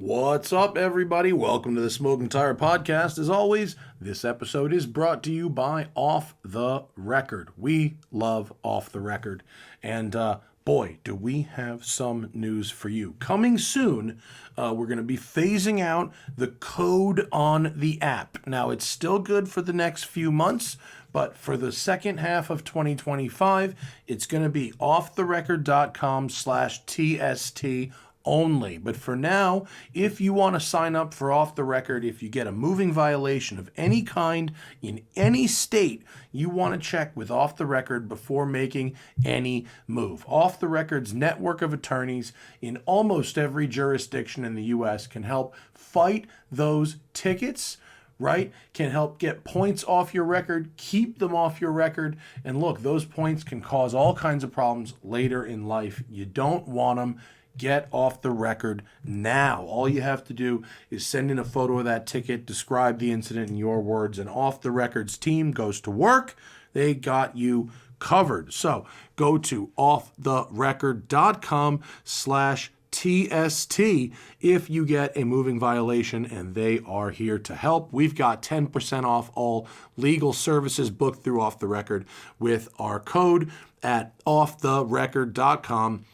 What's up, everybody? Welcome to the Smoking Tire Podcast. As always, this episode is brought to you by Off the Record. We love Off the Record. And boy, do we have some news for you. Coming soon, we're going to be phasing out the code on the app. Now, it's still good for the next few months, but for the second half of 2025, it's going to be offtherecord.com/TST only. But for now, if you want to sign up for Off the Record, if you get a moving violation of any kind in any state, you want to check with Off the Record before making any move. Off the Record's network of attorneys in almost every jurisdiction in the U.S. can help fight those tickets, right? Can help get points off your record, keep them off your record. And look, those points can cause all kinds of problems later in life. You don't want them. Get Off the Record now. All you have to do is send in a photo of that ticket, describe the incident in your words, and Off the Record's team goes to work. They got you covered. So go to offtherecord.com/TST if you get a moving violation, and they are here to help. We've got 10% off all legal services booked through Off the Record with our code at offtherecord.com/TST.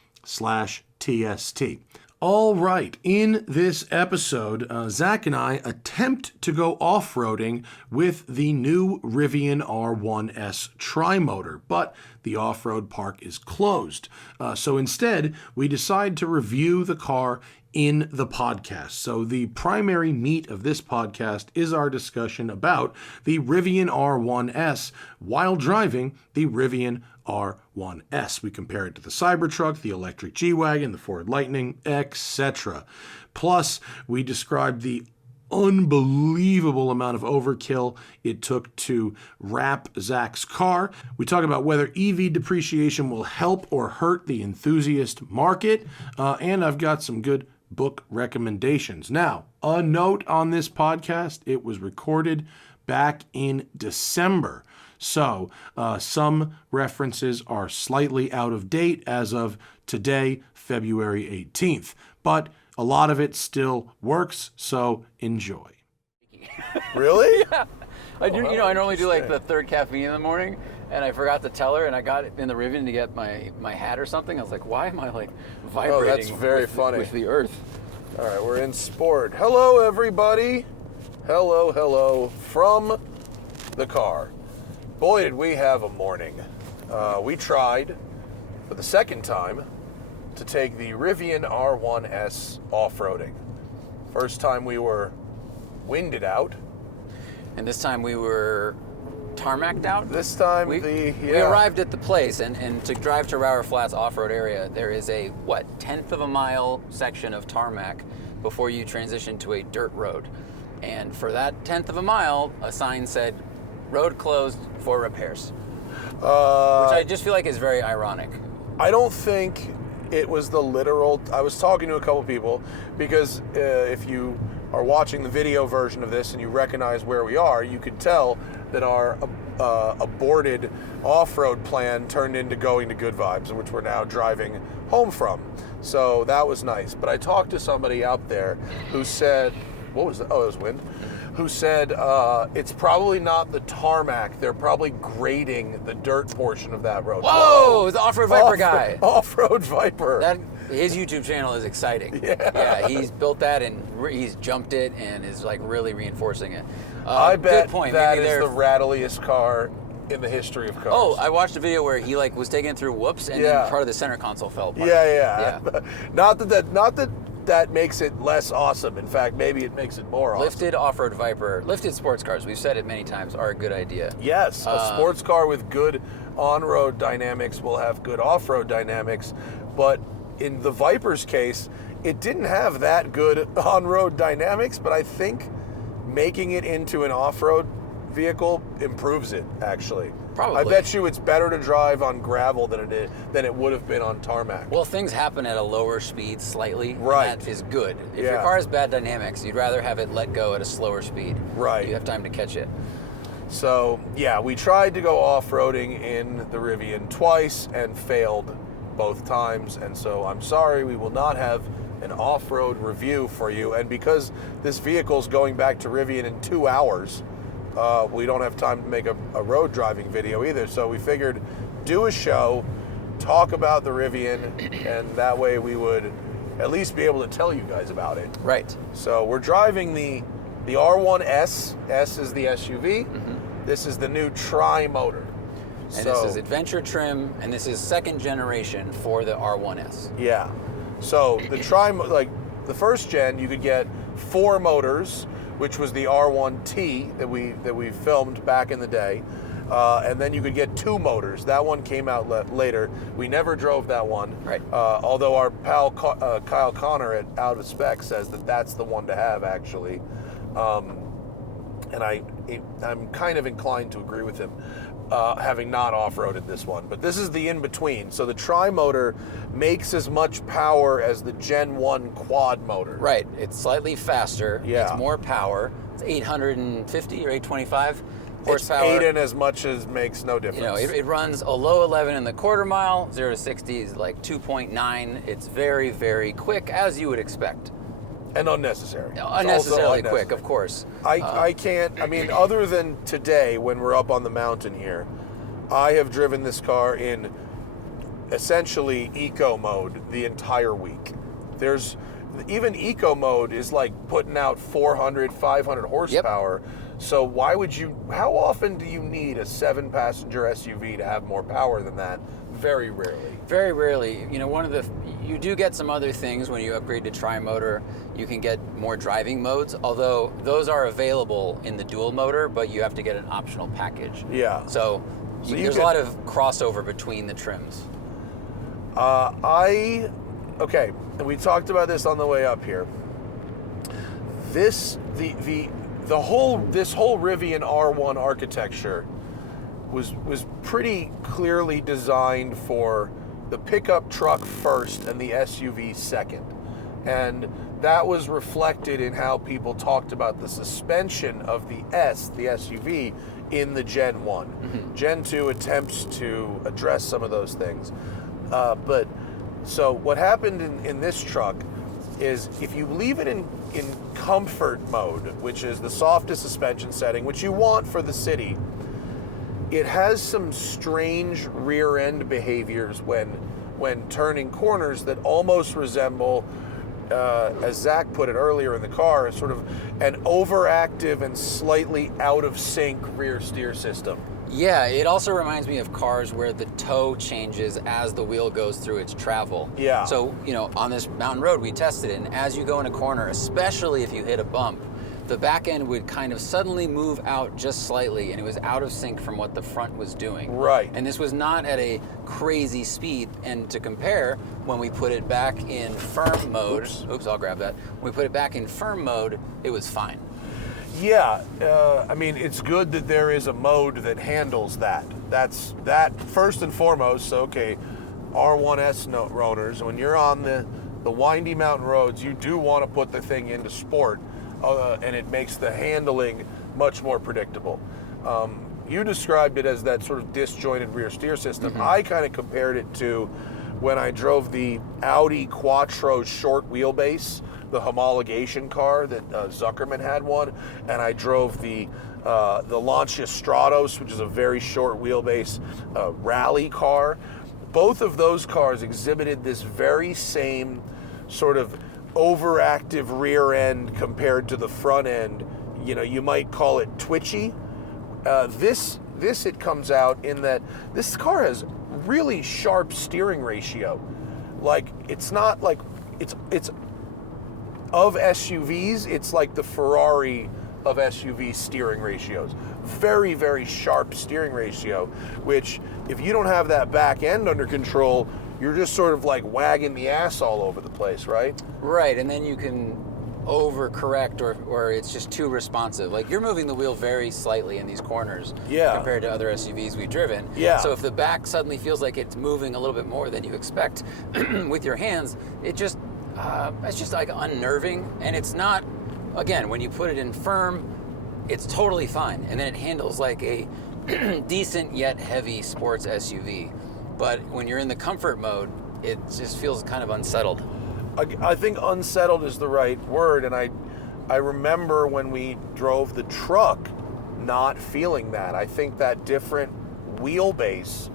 All right, in this episode, Zach and I attempt to go off-roading with the new Rivian R1S tri-motor, but the off-road park is closed. So instead, we decide to review the car in the podcast. So the primary meat of this podcast is our discussion about the Rivian R1S while driving the Rivian R1S. We compare it to the Cybertruck, the electric G Wagon, the Ford Lightning, etc. Plus, we describe the unbelievable amount of overkill it took to wrap Zach's car. We talk about whether EV depreciation will help or hurt the enthusiast market. And I've got some good book recommendations. Now, a note on this podcast, it was recorded back in December. So some references are slightly out of date as of today, February 18th. But a lot of it still works, so enjoy. Really? Yeah. I normally do like the third caffeine in the morning, and I forgot to tell her, and I got it in the Rivian to get my hat or something. I was like, why am I like vibrating that's very funny. with the earth? All right, we're in sport. Hello, everybody. Hello from the car. Boy, did we have a morning. We tried for the second time to take the Rivian R1S off-roading. First time we were winded out. And this time we were tarmacked out. This time we arrived at the place, and to drive to Rower Flats off-road area, there is a, 1/10 of a mile section of tarmac before you transition to a dirt road. And for that 1/10 of a mile, a sign said, road closed for repairs. Which I just feel like is very ironic. I don't think it was the literal. I was talking to a couple people because if you are watching the video version of this and you recognize where we are, you could tell that our aborted off-road plan turned into going to Good Vibes, which we're now driving home from. So that was nice. But I talked to somebody out there who said, what was it? Oh, it was wind. Who said it's probably not the tarmac. They're probably grading the dirt portion of that road. Whoa, the Off-Road Viper guy. Off-Road Viper. His YouTube channel is exciting. Yeah, he's built that and he's jumped it and is like really reinforcing it. I bet good point. that Maybe is the rattliest car in the history of cars. Oh, I watched a video where he like was taking it through whoops and then part of the center console fell apart. Yeah. Not that makes it less awesome. In fact, maybe it makes it more awesome. Lifted off-road Viper, lifted sports cars, we've said it many times, are a good idea. Yes, a sports car with good on-road dynamics will have good off-road dynamics, but in the Viper's case, it didn't have that good on-road dynamics, but I think making it into an off-road vehicle improves it, actually. Probably. I bet you it's better to drive on gravel than it would have been on tarmac. Well, things happen at a lower speed slightly. Right. And that is good. If your car has bad dynamics, you'd rather have it let go at a slower speed. Right. You have time to catch it. So, yeah, we tried to go off-roading in the Rivian twice and failed both times. And so I'm sorry, we will not have an off-road review for you. And because this vehicle's going back to Rivian in 2 hours, we don't have time to make a road driving video either. So we figured do a show, talk about the Rivian, and that way we would at least be able to tell you guys about it. Right. So we're driving the R1S. S is the SUV. This is the new tri-motor. And this is adventure trim, and this is second generation for the R1S. Yeah. So the the first gen, you could get 4 motors, which was the R1T that we filmed back in the day, and then you could get 2 motors. That one came out later. We never drove that one. Right. Although our pal Kyle Connor at Out of Spec says that that's the one to have actually, and I'm kind of inclined to agree with him. Having not off-roaded this one. But this is the in-between. So the tri-motor makes as much power as the Gen 1 quad motor. Right. It's slightly faster. Yeah. It's more power. It's 850 or 825 horsepower. It's 8 and as much as makes no difference. You know, it runs a low 11 in the quarter mile. 0 to 60 is like 2.9. It's very, very quick, as you would expect. And unnecessary. Unnecessarily quick, of course. I mean, other than today when we're up on the mountain here, I have driven this car in essentially eco mode the entire week. Even eco mode is like putting out 400, 500 horsepower. Yep. So how often do you need a 7-passenger SUV to have more power than that? Very rarely. Very rarely. You know, you do get some other things when you upgrade to tri-motor. You can get more driving modes, although those are available in the dual motor, but you have to get an optional package. Yeah. So there's a lot of crossover between the trims. Okay, and we talked about this on the way up here. This whole Rivian R1 architecture was pretty clearly designed for the pickup truck first and the SUV second. And that was reflected in how people talked about the suspension of the SUV, in the Gen 1. Mm-hmm. Gen 2 attempts to address some of those things. But so what happened in this truck is if you leave it in comfort mode, which is the softest suspension setting, which you want for the city, it has some strange rear end behaviors when turning corners that almost resemble, as Zach put it earlier in the car, sort of an overactive and slightly out of sync rear steer system. Yeah, it also reminds me of cars where the toe changes as the wheel goes through its travel. Yeah. So, on this mountain road, we tested it, and as you go in a corner, especially if you hit a bump, the back end would kind of suddenly move out just slightly, and it was out of sync from what the front was doing. Right. And this was not at a crazy speed. And to compare, when we put it back in firm mode, oops, I'll grab that. When we put it back in firm mode, it was fine. Yeah, I mean, it's good that there is a mode that handles that. That's that first and foremost. So, okay, R1S owners, when you're on the windy mountain roads, you do want to put the thing into sport, and it makes the handling much more predictable. You described it as that sort of disjointed rear steer system. Mm-hmm. I kind of compared it to when I drove the Audi Quattro short wheelbase, the homologation car that Zuckerman had one, and I drove the Lancia Stratos, which is a very short wheelbase rally car. Both of those cars exhibited this very same sort of overactive rear end compared to the front end. You might call it twitchy. This it comes out in that this car has really sharp steering ratio. Like, it's not like it's of SUVs, it's like the Ferrari of SUV steering ratios. Very, very sharp steering ratio, which if you don't have that back end under control, you're just sort of like wagging the ass all over the place, right? Right, and then you can overcorrect or it's just too responsive. Like, you're moving the wheel very slightly in these corners compared to other SUVs we've driven. Yeah. So if the back suddenly feels like it's moving a little bit more than you expect with your hands, it's just like unnerving. And it's not, again, when you put it in firm, it's totally fine. And then it handles like a decent yet heavy sports SUV. But when you're in the comfort mode, it just feels kind of unsettled. I think unsettled is the right word, and I remember when we drove the truck not feeling that. I think that different wheelbase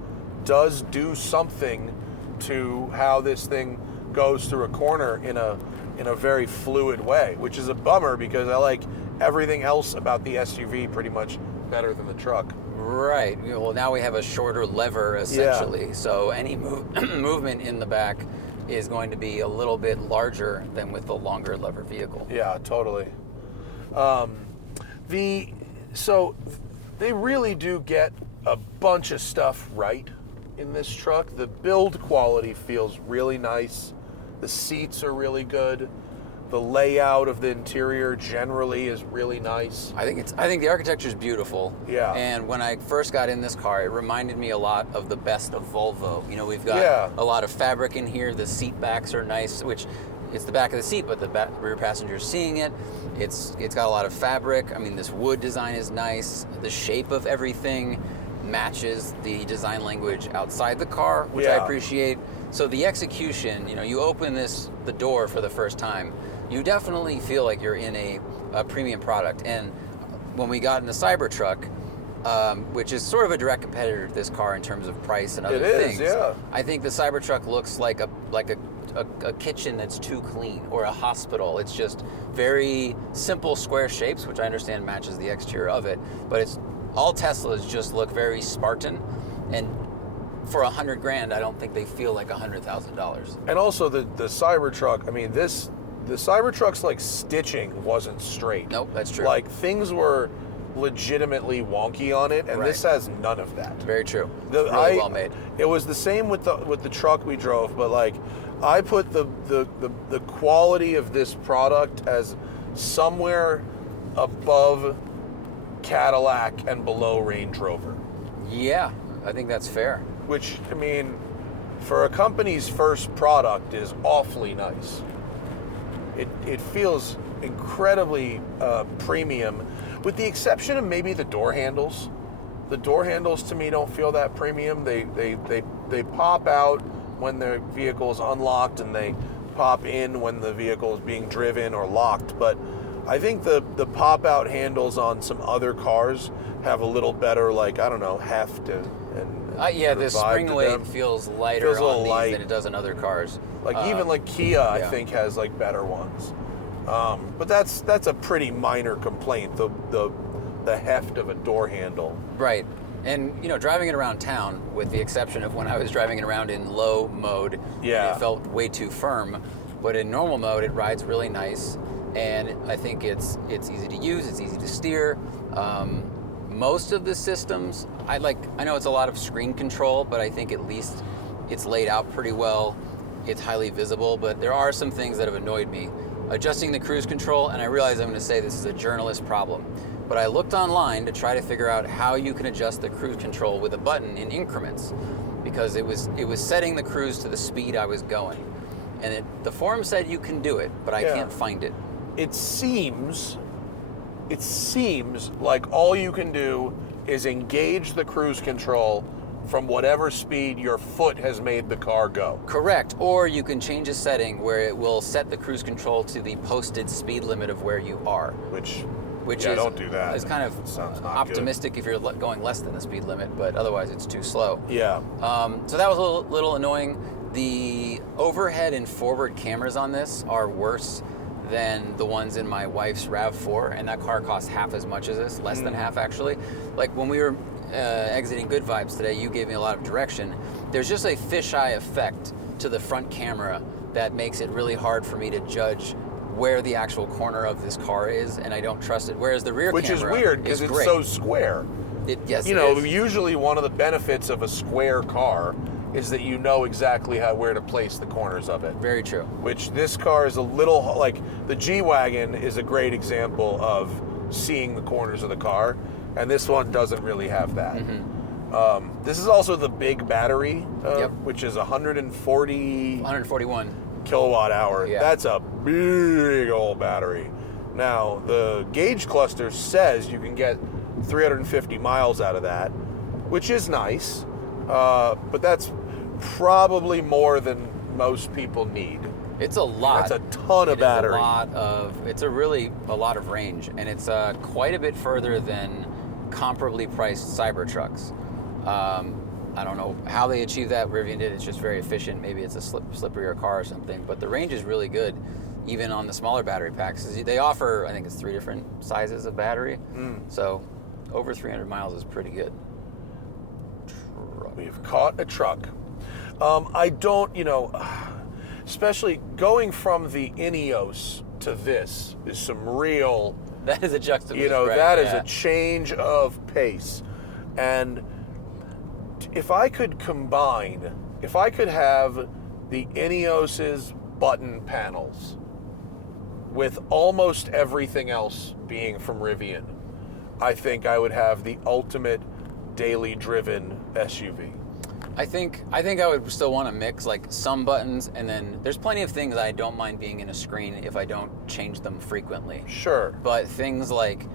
does do something to how this thing goes through a corner in a very fluid way, which is a bummer because I like everything else about the SUV pretty much better than the truck. Right. Well, now we have a shorter lever essentially, so any movement in the back is going to be a little bit larger than with the longer lever vehicle. Yeah, totally. So they really do get a bunch of stuff right in this truck. The build quality feels really nice. The seats are really good. The layout of the interior generally is really nice. I think the architecture is beautiful. Yeah. And when I first got in this car, it reminded me a lot of the best of Volvo. You know, we've got a lot of fabric in here. The seat backs are nice, which it's the back of the seat, but the rear passenger's seeing it. It's got a lot of fabric. I mean, this wood design is nice. The shape of everything matches the design language outside the car, which I appreciate. So the execution, you know, you open the door for the first time, you definitely feel like you're in a premium product. And when we got in the Cybertruck, which is sort of a direct competitor to this car in terms of price and other things, I think the Cybertruck looks like a kitchen that's too clean, or a hospital. It's just very simple square shapes, which I understand matches the exterior of it, but it's all Teslas just look very Spartan, and for $100,000, I don't think they feel like $100,000. And also the Cybertruck, I mean, the Cybertruck's like stitching wasn't straight. Nope, that's true. Like things were legitimately wonky on it, and this has none of that. Very true. Really well made. It was the same with the truck we drove, but like I put the quality of this product as somewhere above Cadillac and below Range Rover. Yeah, I think that's fair. Which, I mean, for a company's first product is awfully nice. It feels incredibly premium, with the exception of maybe the door handles. The door handles to me don't feel that premium. They pop out when the vehicle is unlocked, and they pop in when the vehicle is being driven or locked. But I think the pop out handles on some other cars have a little better, like, I don't know, heft and the spring weight feels lighter on these than it does on other cars. Like even like Kia, I think, has like better ones. But that's a pretty minor complaint, the heft of a door handle. Right. And, you know, driving it around town, with the exception of when I was driving it around in low mode, it felt way too firm. But in normal mode, it rides really nice. And I think it's easy to use, it's easy to steer. Most of the systems, I know it's a lot of screen control, but I think at least it's laid out pretty well. It's highly visible, but there are some things that have annoyed me. Adjusting the cruise control, and I realize I'm going to say this is a journalist problem, but I looked online to try to figure out how you can adjust the cruise control with a button in increments, because it was setting the cruise to the speed I was going. And the forum said you can do it, but I can't find it. It seems like all you can do is engage the cruise control from whatever speed your foot has made the car go. Correct. Or you can change a setting where it will set the cruise control to the posted speed limit of where you are. Which is, don't do that. It's kind of optimistic if you're going less than the speed limit, but otherwise it's too slow. Yeah. So that was a little annoying. The overhead and forward cameras on this are worse than the ones in my wife's RAV4, and that car costs half as much as this, less than half actually. Like when we were exiting Good Vibes today, you gave me a lot of direction. There's just a fisheye effect to the front camera that makes it really hard for me to judge where the actual corner of this car is, and I don't trust it. Whereas the rear camera is weird because it's great. so square. Usually one of the benefits of a square car is that you know exactly where to place the corners of it. Very true. Which this car is a little, like the G Wagon is a great example of seeing the corners of the car, and this one doesn't really have that. Mm-hmm. This is also the big battery, which is 141 kilowatt hour. Yeah. That's a big old battery. Now, the gauge cluster says you can get 350 miles out of that, which is nice, but that's probably more than most people need. It's a lot. That's a ton of battery. It's a lot of range, and it's quite a bit further than comparably priced Cybertrucks. I don't know how they achieve that. Rivian did. It's just very efficient. Maybe it's a slipperier car or something, but the range is really good, even on the smaller battery packs. They offer, I think it's 3 different sizes of battery, so over 300 miles is pretty good. We've caught a truck. I don't, especially going from the Ineos to this is some real... That is a juxtaposition. That is a change of pace. And if I could have the Ineos's button panels with almost everything else being from Rivian, I think I would have the ultimate daily driven SUV. I think I would still want to mix like some buttons, and then there's plenty of things I don't mind being in a screen if I don't change them frequently. Sure. But things like,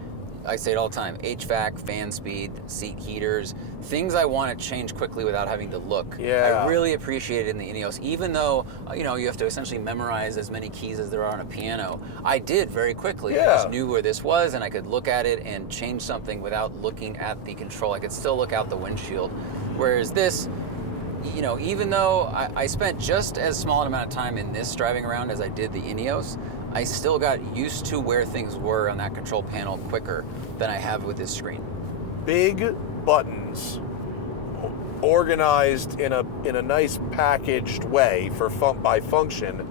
I say it all the time, HVAC, fan speed, seat heaters, things I want to change quickly without having to look. Yeah. I really appreciate it in the Ineos, even though, you have to essentially memorize as many keys as there are on a piano. I did very quickly. Yeah. I just knew where this was, and I could look at it and change something without looking at the control. I could still look out the windshield. Whereas this, even though I spent just as small an amount of time in this driving around as I did the Ineos, I still got used to where things were on that control panel quicker than I have with this screen. Big buttons organized in a nice packaged way by function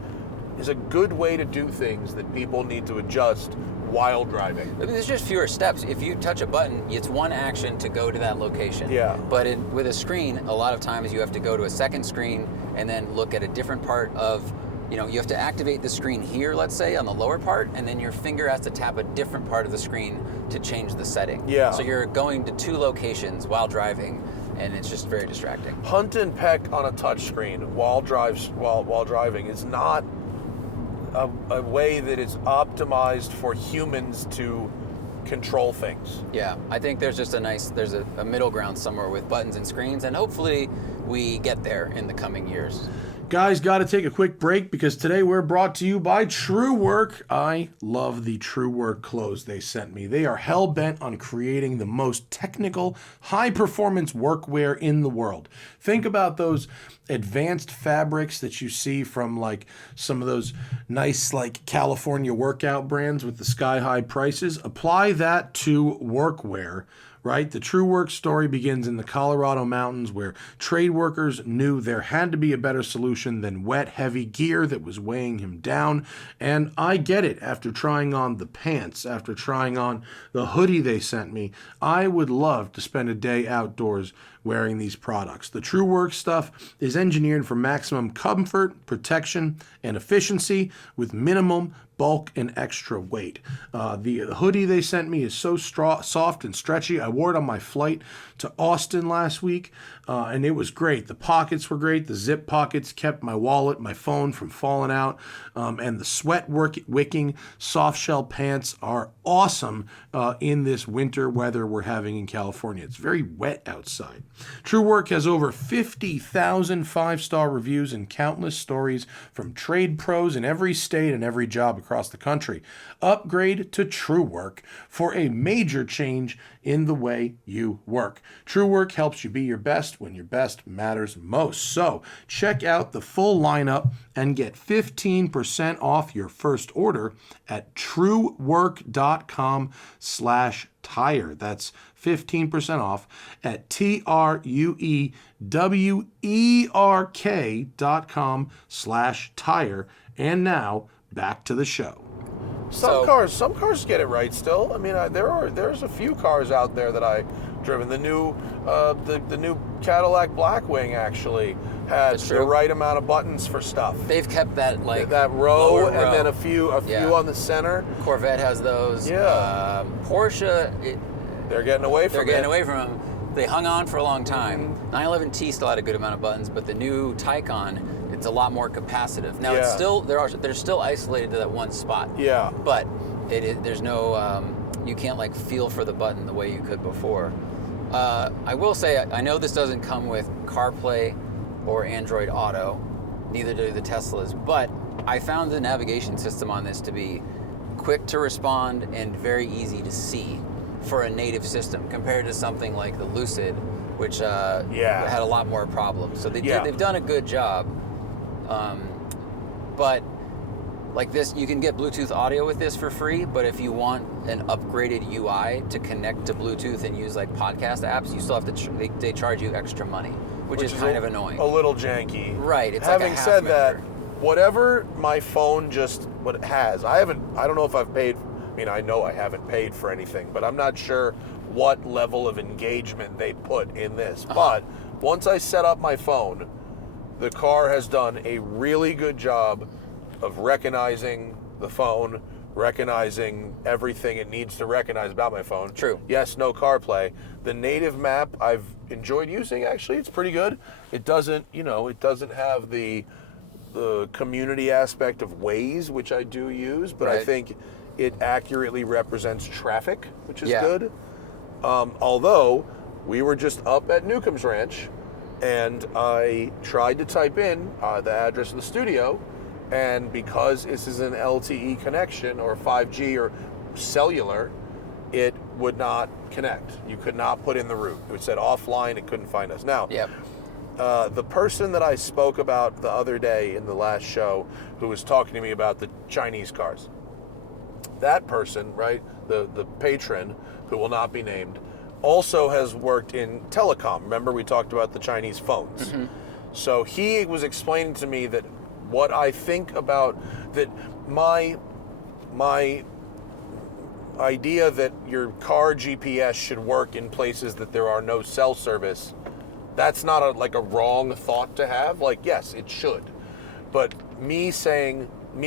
is a good way to do things that people need to adjust while driving. I mean, there's just fewer steps. If you touch a button, it's one action to go to that location. Yeah. But with a screen, a lot of times you have to go to a second screen and then look at a different part of, you have to activate the screen here, let's say, on the lower part, and then your finger has to tap a different part of the screen to change the setting. Yeah. So you're going to 2 locations while driving, and it's just very distracting. Hunt and peck on a touchscreen while driving is not a way that is optimized for humans to control things. Yeah, I think there's just there's a middle ground somewhere with buttons and screens, and hopefully we get there in the coming years. Guys, got to take a quick break because today we're brought to you by TrueWork. I love the TrueWork clothes they sent me. They are hell-bent on creating the most technical, high-performance workwear in the world. Think about those advanced fabrics that you see from like some of those nice like California workout brands with the sky-high prices. Apply that to workwear. Right? The TrueWork story begins in the Colorado mountains where trade workers knew there had to be a better solution than wet, heavy gear that was weighing him down. And I get it. After trying on the pants, after trying on the hoodie they sent me, I would love to spend a day outdoors wearing these products. The TrueWork stuff is engineered for maximum comfort, protection, and efficiency with minimum bulk and extra weight. The hoodie they sent me is so soft and stretchy. I wore it on my flight to Austin last week, and it was great. The pockets were great. The zip pockets kept my wallet, my phone from falling out, and the sweat wicking soft shell pants are awesome in this winter weather we're having in California. It's very wet outside. TrueWork has over 50,000 5-star reviews and countless stories from trade pros in every state and every job across the country. Upgrade to TrueWork for a major change in the way you work. TrueWork helps you be your best when your best matters most. So check out the full lineup and get 15% off your first order at truework.com/tire. That's 15% off at truewerk.com/tire. And now back to the show. Some cars get it right still. I mean, there's a few cars out there that I've driven. The new Cadillac Blackwing actually had the right amount of buttons for stuff. They've kept that that row and then a few on the center. Corvette has those. Yeah. Porsche. They're getting away from them. They hung on for a long time. 911T still had a good amount of buttons, but the new Taycan, it's a lot more capacitive. Now it's still they're still isolated to that one spot. Yeah. But there's no you can't like feel for the button the way you could before. I will say I know this doesn't come with CarPlay or Android Auto, neither do the Teslas, but I found the navigation system on this to be quick to respond and very easy to see for a native system compared to something like the Lucid, which had a lot more problems. So they've done a good job. But like this, you can get Bluetooth audio with this for free, but if you want an upgraded UI to connect to Bluetooth and use like podcast apps, you still have to, they charge you extra money, which is kind of annoying. A little janky. Right, it's Having like a half said measure. that, whatever my phone what it has, I don't know if I've paid, I mean, I know I haven't paid for anything, but I'm not sure what level of engagement they put in this. But once I set up my phone, the car has done a really good job of recognizing the phone, recognizing everything it needs to recognize about my phone. True. Yes, no CarPlay. The native map I've enjoyed using, actually. It's pretty good. It doesn't have the community aspect of Waze, which I do use, but I think it accurately represents traffic, which is good. Although, we were just up at Newcomb's Ranch, and I tried to type in the address of the studio, and because this is an LTE connection or 5G or cellular, it would not connect. You could not put in the route. It said offline, it couldn't find us. Now, the person that I spoke about the other day in the last show who was talking to me about the Chinese cars, that person, right, the patron who will not be named, also has worked in telecom. Remember we talked about the Chinese phones. Mm-hmm. So he was explaining to me that what I think about that my idea that your car GPS should work in places that there are no cell service, that's not a wrong thought to have. Like, yes, it should. But me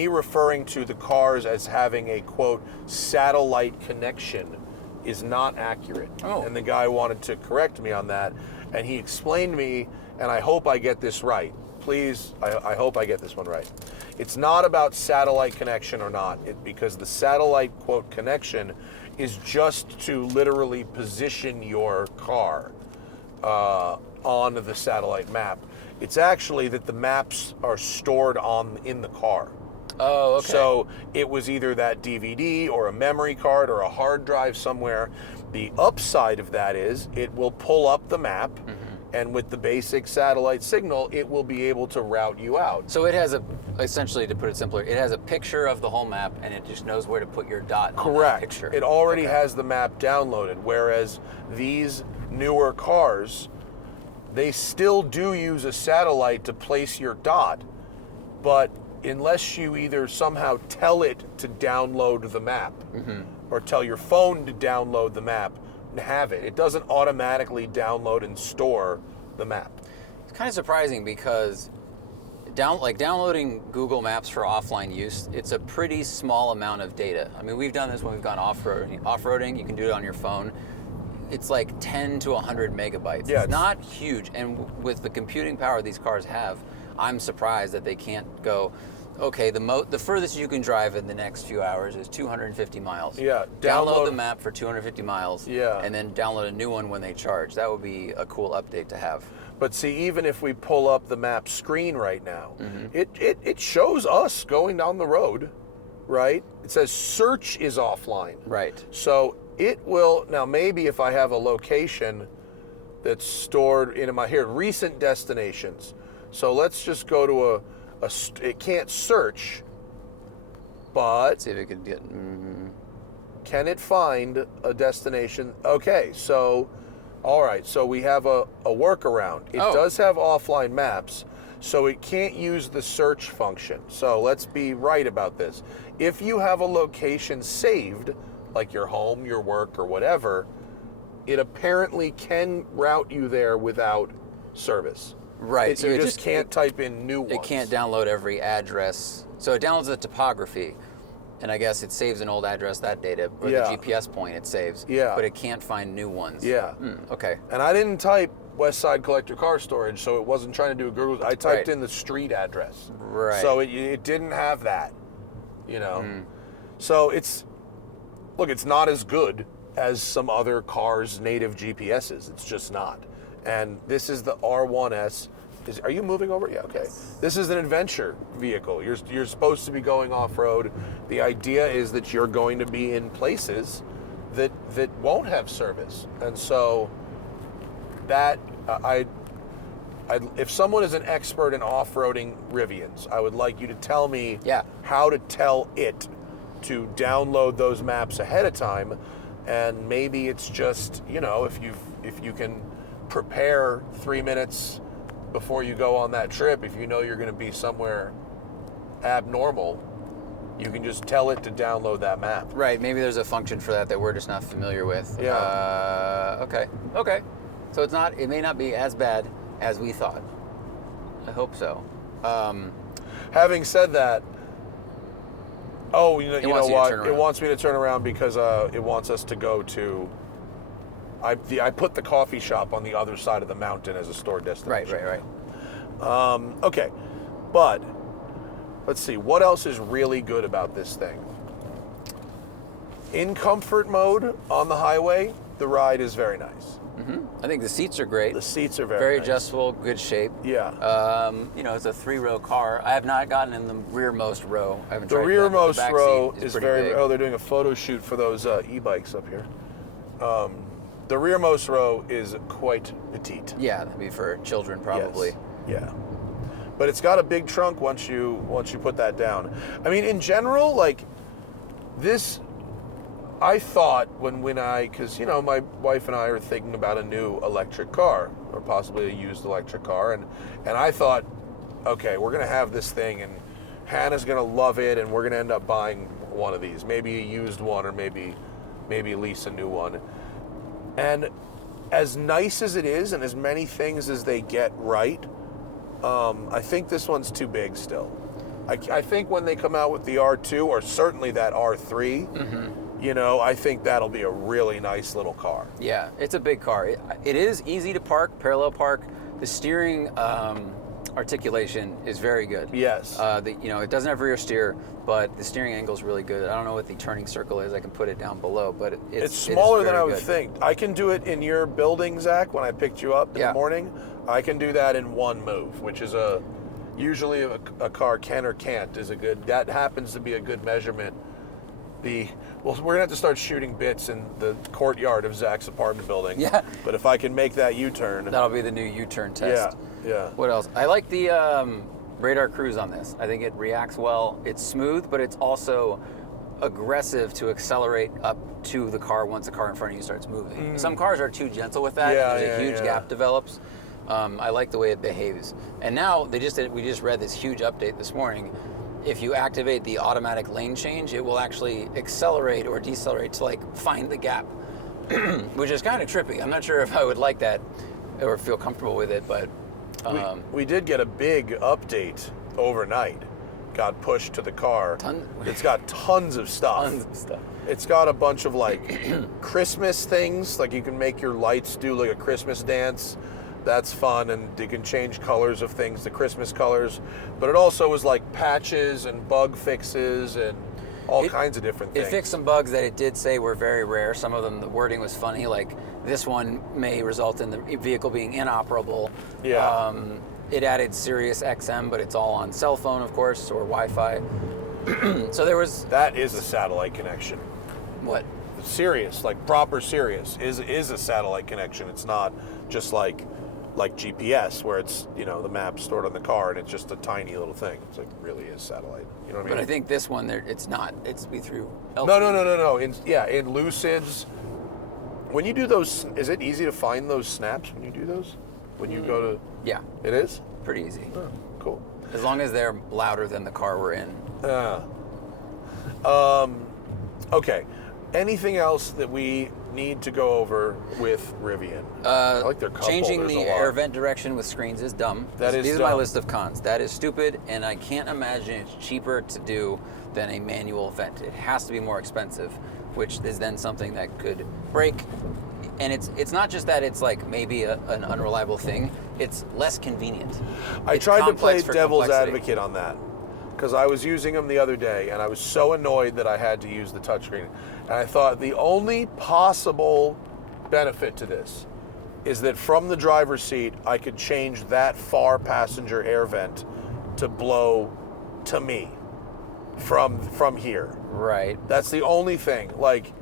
referring to the cars as having a, quote, satellite connection is not accurate. Oh. And the guy wanted to correct me on that. And he explained to me, and I hope I get this right. Please, I hope I get this one right. It's not about satellite connection or not, because the satellite, quote, connection is just to literally position your car on the satellite map. It's actually that the maps are stored in the car. Oh, okay. So it was either that DVD or a memory card or a hard drive somewhere. The upside of that is it will pull up the map, and with the basic satellite signal, it will be able to route you out. So it has essentially, to put it simpler, it has a picture of the whole map, and it just knows where to put your dot on that picture. It already has the map downloaded, whereas these newer cars, they still do use a satellite to place your dot, but unless you either somehow tell it to download the map or tell your phone to download the map and have it, it doesn't automatically download and store the map. It's kind of surprising because downloading Google Maps for offline use, it's a pretty small amount of data. I mean, we've done this when we've gone off-roading. You can do it on your phone. It's like 10 to 100 megabytes. Yeah, it's not huge. And with the computing power these cars have, I'm surprised that they can't go, okay, the furthest you can drive in the next few hours is 250 miles. Yeah. Download the map for 250 miles. Yeah. And then download a new one when they charge. That would be a cool update to have. But see, even if we pull up the map screen right now, it shows us going down the road, right? It says search is offline. Right. So it will, now maybe if I have a location that's stored in recent destinations. So let's just go to it can't search, but Let's see if it could get, can it find a destination? Okay, so, all right, so we have a workaround. It does have offline maps, so it can't use the search function. So let's be right about this. If you have a location saved, like your home, your work, or whatever, it apparently can route you there without service. right. You just can't type in new ones. It can't download every address. So it downloads the topography, and I guess it saves an old address, that data, or the GPS point it saves. Yeah. But it can't find new ones. Yeah. Okay. And I didn't type West Side Collector Car Storage, so it wasn't trying to do a Google. I typed in the street address. Right. So it didn't have that, you know. So it's not as good as some other cars' native GPSs. It's just not. And this is the R1S. Are you moving over? Yeah, okay. This is an adventure vehicle. You're supposed to be going off-road. The idea is that you're going to be in places that won't have service. And so that if someone is an expert in off-roading Rivians, I would like you to tell me how to tell it to download those maps ahead of time. And maybe it's just, if you can prepare 3 minutes before you go on that trip, if you know you're going to be somewhere abnormal, you can just tell it to download that map. Right. Maybe there's a function for that we're just not familiar with. Yeah. Okay. So it may not be as bad as we thought. I hope so. Having said that, you know what? It wants me to turn around because it wants us to go to. I put the coffee shop on the other side of the mountain as a store destination. Right. Okay, but let's see. What else is really good about this thing? In comfort mode on the highway, the ride is very nice. I think the seats are great. The seats are very nice. adjustable, good shape. Yeah. It's a 3-row car. I have not gotten in the rearmost row. I haven't The tried rearmost that, row is very big. they're doing a photo shoot for those e-bikes up here. The rearmost row is quite petite. Yeah, that'd be for children probably. Yes. Yeah. But it's got a big trunk once you put that down. I mean, in general, like this, I thought because my wife and I are thinking about a new electric car or possibly a used electric car, and I thought, okay, we're gonna have this thing and Hannah's gonna love it, and we're gonna end up buying one of these, maybe a used one or maybe lease a new one. And as nice as it is, and as many things as they get right, I think this one's too big still. I think when they come out with the R2 or certainly that R3. I think that'll be a really nice little car. Yeah, it's a big car. It is easy to park, parallel park. The steering articulation is very good. Yes. It doesn't have rear steer, but the steering angle is really good. I don't know what the turning circle is. I can put it down below, but it's smaller than I would good. think. I can do it in your building, Zach, when I picked you up in the morning. I can do that in one move, which is usually a car can or can't is a good, that happens to be a good measurement. We're gonna have to start shooting bits in the courtyard of Zach's apartment building. Yeah. But if I can make that U-turn, that'll be the new U-turn test. Yeah. What else? I like the radar cruise on this. I think it reacts well. It's smooth, but it's also aggressive to accelerate up to the car once the car in front of you starts moving. Some cars are too gentle with that. There's a huge gap develops. I like the way it behaves. And now we just read this huge update this morning. If you activate the automatic lane change, it will actually accelerate or decelerate to find the gap, which is kind of trippy. I'm not sure if I would like that or feel comfortable with it, but we did get a big update overnight. Got pushed to the car. It's got tons of stuff. It's got a bunch of Christmas things, you can make your lights do a Christmas dance. That's fun, and you can change colors of things to Christmas colors. But it also was patches and bug fixes and all kinds of different things. It fixed some bugs that it did say were very rare. Some of them, the wording was funny, this one may result in the vehicle being inoperable. Yeah. It added Sirius XM, but it's all on cell phone, of course, or Wi-Fi. So there was... That is a satellite connection. What? Sirius, proper Sirius, is a satellite connection. It's not just like GPS, where it's the map stored on the car and it's just a tiny little thing. It's really is satellite. You know what I mean? But I think this one, it's not. It's be through. No. In Lucid's, when you do those, is it easy to find those snaps when you do those? When you go to? Yeah. It is? Pretty easy. Oh, cool. As long as they're louder than the car we're in. Okay. Anything else that we need to go over with Rivian? I like their couple. Changing There's the a lot. air vent direction with screens is dumb. These are my list of cons. That is stupid, and I can't imagine it's cheaper to do than a manual vent. It has to be more expensive, which is then something that could break. And it's not just that it's maybe an unreliable thing. It's less convenient. I tried to play devil's advocate on that because I was using them the other day, and I was so annoyed that I had to use the touchscreen. And I thought the only possible benefit to this is that from the driver's seat, I could change that far passenger air vent to blow to me from here. Right. That's the only thing. Like,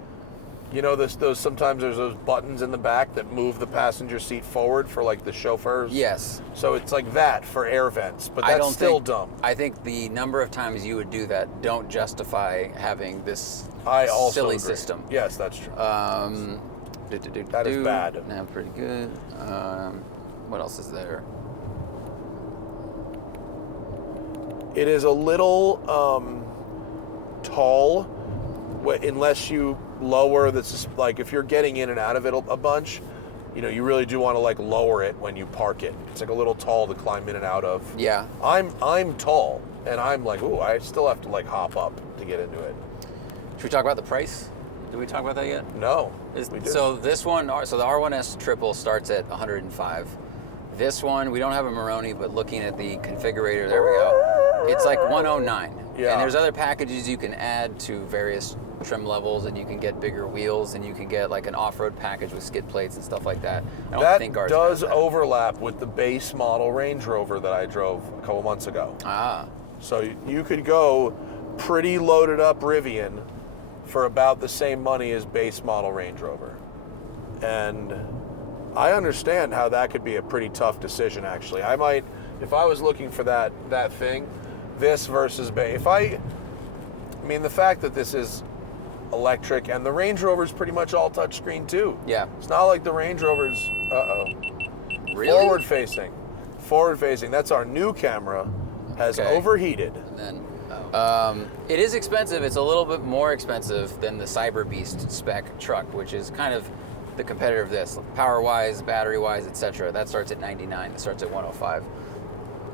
you know, those sometimes there's those buttons in the back that move the passenger seat forward for like the chauffeurs. Yes. So it's like that for air vents, but that's still dumb. I think the number of times you would do that don't justify having this I also silly agree. system. Yes, that's true. That is bad. No, pretty good. What else is there? It is a little tall, unless you lower the, like if you're getting in and out of it a bunch, you know, you really do want to like lower it when you park it. It's like a little tall to climb in and out of. Yeah. I'm tall, and I'm like, ooh, I still have to like hop up to get into it. Should we talk about the price? Did we talk about that yet? No. We didn't. So this one, so the R1S triple starts at 105. This one, we don't have a Moroni, but looking at the configurator, there we go. It's like 109. Yeah. And there's other packages you can add to various trim levels, and you can get bigger wheels, and you can get like an off-road package with skid plates and stuff like that. I don't think ours does has that. overlap with the base model Range Rover that I drove a couple months ago. Ah. So you could go pretty loaded up Rivian for about the same money as base model Range Rover. And I understand how that could be a pretty tough decision, actually. I might, if I was looking for that thing, this versus base. I mean, the fact that this is electric, and the Range Rover's pretty much all touchscreen too. Yeah. It's not like the Range Rover's, Really? Forward facing. That's our new camera, has Okay. overheated. And then, it is expensive. It's a little bit more expensive than the Cyber Beast spec truck, which is kind of the competitor of this, power-wise, battery-wise, etc. That starts at 99. It starts at 105.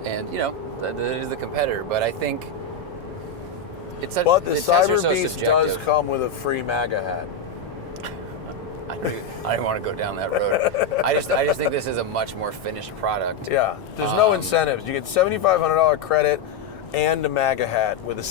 And, you know, that is the competitor. But I think it's such, But the it's such or Cyber so Beast does subjective. come with a free MAGA hat. I didn't want to go down that road. I just think this is a much more finished product. Yeah, there's no incentives. You get $7,500 credit and a MAGA hat with a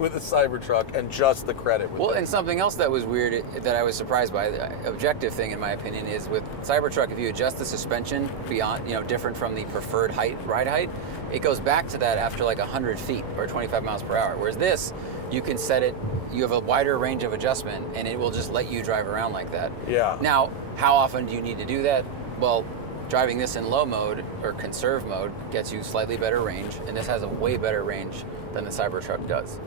Cybertruck and just the credit. Well, and something else that was weird that I was surprised by, the objective thing in my opinion, is with Cybertruck, if you adjust the suspension beyond, you know, different from the preferred ride height, it goes back to that after like 100 feet or 25 miles per hour. Whereas this, you can set it, you have a wider range of adjustment, and it will just let you drive around like that. Yeah. Now, how often do you need to do that? Well, driving this in low mode or conserve mode gets you slightly better range, and this has a way better range than the Cybertruck does.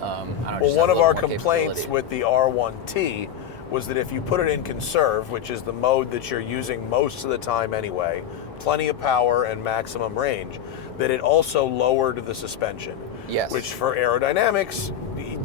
Well, one of our complaints with the R1T was that if you put it in conserve, which is the mode that you're using most of the time anyway, plenty of power and maximum range, that it also lowered the suspension. Yes. Which for aerodynamics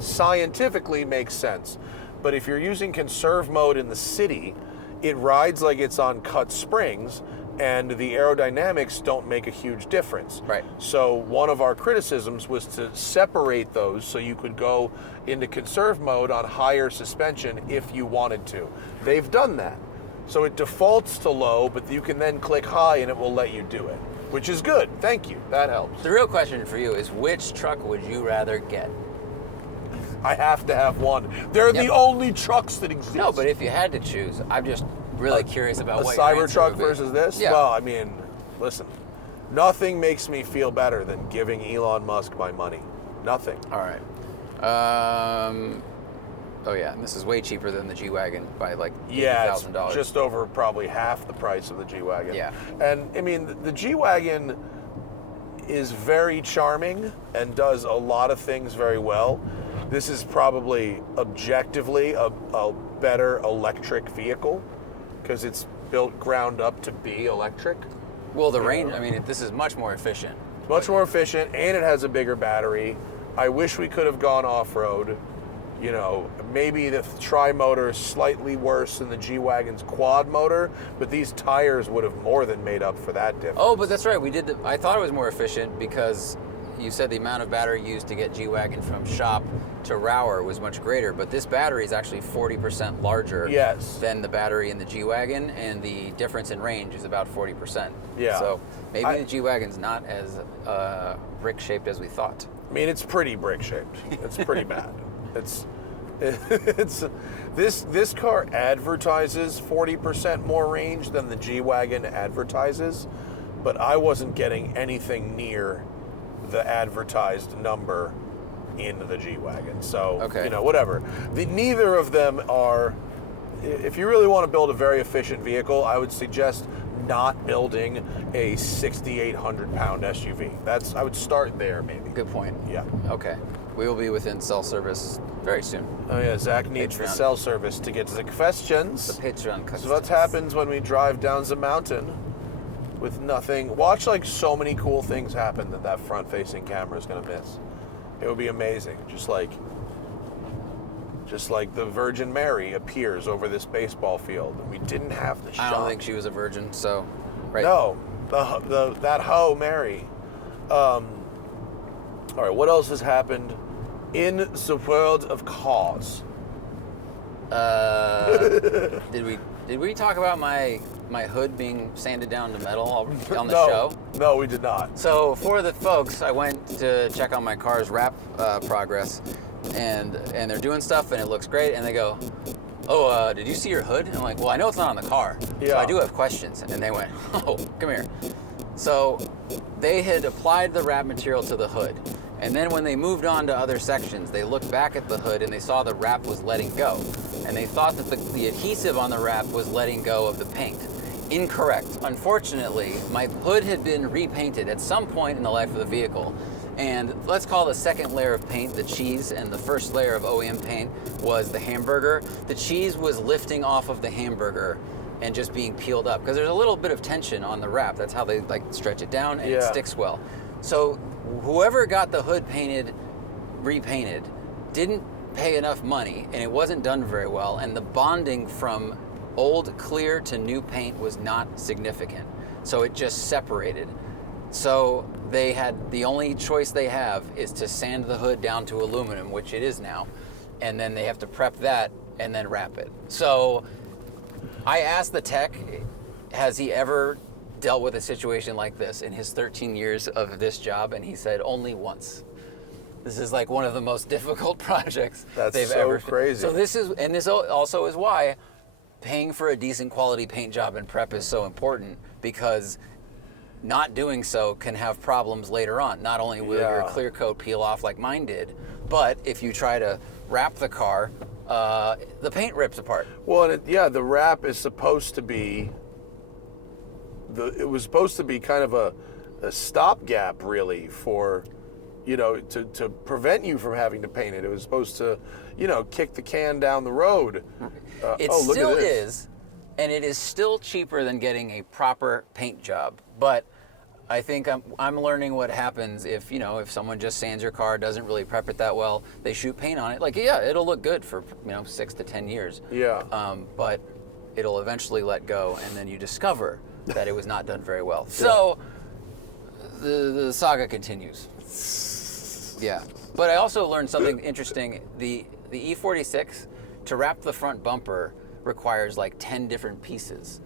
scientifically makes sense. But if you're using conserve mode in the city, it rides like it's on cut springs, and the aerodynamics don't make a huge difference. Right. So one of our criticisms was to separate those so you could go into conserve mode on higher suspension if you wanted to. They've done that. So it defaults to low, but you can then click high and it will let you do it, which is good. Thank you. That helps. The real question for you is, which truck would you rather get? I have to have one. They're the only trucks that exist. No, but if you had to choose, I'm just really curious about a what your answer Cybertruck would be. versus this? Yeah. Well, I mean, listen, nothing makes me feel better than giving Elon Musk my money. Nothing. All right. Oh yeah, and this is way cheaper than the G Wagon by like $80,000. It's just over probably half the price of the G Wagon. Yeah. And I mean, the G Wagon is very charming and does a lot of things very well. This is probably objectively a better electric vehicle because it's built ground up to be electric. Well, the range, I mean, this is much more efficient. Much more efficient, and it has a bigger battery. I wish we could have gone off-road. You know, maybe the tri-motor is slightly worse than the G-Wagon's quad motor, but these tires would have more than made up for that difference. Oh, but that's right. I thought it was more efficient because you said the amount of battery used to get G-Wagon from shop to Rower was much greater, but this battery is actually 40% larger than the battery in the G-Wagon, and the difference in range is about 40%. Yeah. So maybe the G-Wagon's not as brick-shaped as we thought. I mean, it's pretty brick-shaped. It's pretty bad. It's this car advertises 40% more range than the G Wagon advertises, but I wasn't getting anything near the advertised number in the G Wagon. So Okay. whatever. Neither of them are. If you really want to build a very efficient vehicle, I would suggest not building a 6,800 pound SUV. I would start there maybe. Good point. Yeah. Okay. We will be within cell service very soon. Oh yeah, Zach needs the Patreon. cell service to get to the questions. The Patreon So what happens when we drive down the mountain with nothing? Watch like so many cool things happen that front-facing camera is gonna miss. It would be amazing. Just like the Virgin Mary appears over this baseball field, and we didn't have the shot. I don't think she was a virgin, so right. No, that hoe Mary. All right, what else has happened in the world of cars? Did we talk about my hood being sanded down to metal on the No, show? no, we did not. So for the folks, I went to check on my car's wrap progress, and they're doing stuff, and it looks great, and they go, "Oh, did you see your hood?" And I'm like, "Well, I know it's not on the car, so Yeah. I do have questions." And they went, "Oh, come here." So they had applied the wrap material to the hood, and then when they moved on to other sections, they looked back at the hood and they saw the wrap was letting go, and they thought that the adhesive on the wrap was letting go of the paint. Incorrect. Unfortunately, my hood had been repainted at some point in the life of the vehicle, and let's call the second layer of paint the cheese, and the first layer of OEM paint was the hamburger. The cheese was lifting off of the hamburger and just being peeled up, because there's a little bit of tension on the wrap. That's how they like stretch it down, and it Yeah. sticks well. So whoever got the hood repainted, didn't pay enough money, and it wasn't done very well, and the bonding from old clear to new paint was not significant. So it just separated. So the only choice they have is to sand the hood down to aluminum, which it is now, and then they have to prep that and then wrap it. So I asked the tech, has he ever dealt with a situation like this in his 13 years of this job? And he said only once. This is like one of the most difficult projects they've so ever. crazy. So this also is why paying for a decent quality paint job and prep is so important, because not doing so can have problems later on. Not only will your clear coat peel off like mine did, but if you try to wrap the car, the paint rips apart. Well, and the wrap is supposed to be it was supposed to be kind of a stopgap, really, for to prevent you from having to paint it. It was supposed to kick the can down the road. It look still at this. is, and it is still cheaper than getting a proper paint job. But I think I'm learning what happens if someone just sands your car, doesn't really prep it that well, they shoot paint on it. Like, yeah, it'll look good for 6 to 10 years. Yeah. But it'll eventually let go, and then you discover that it was not done very well. So the saga continues. Yeah. But I also learned something interesting. The E46, to wrap the front bumper, requires like 10 different pieces,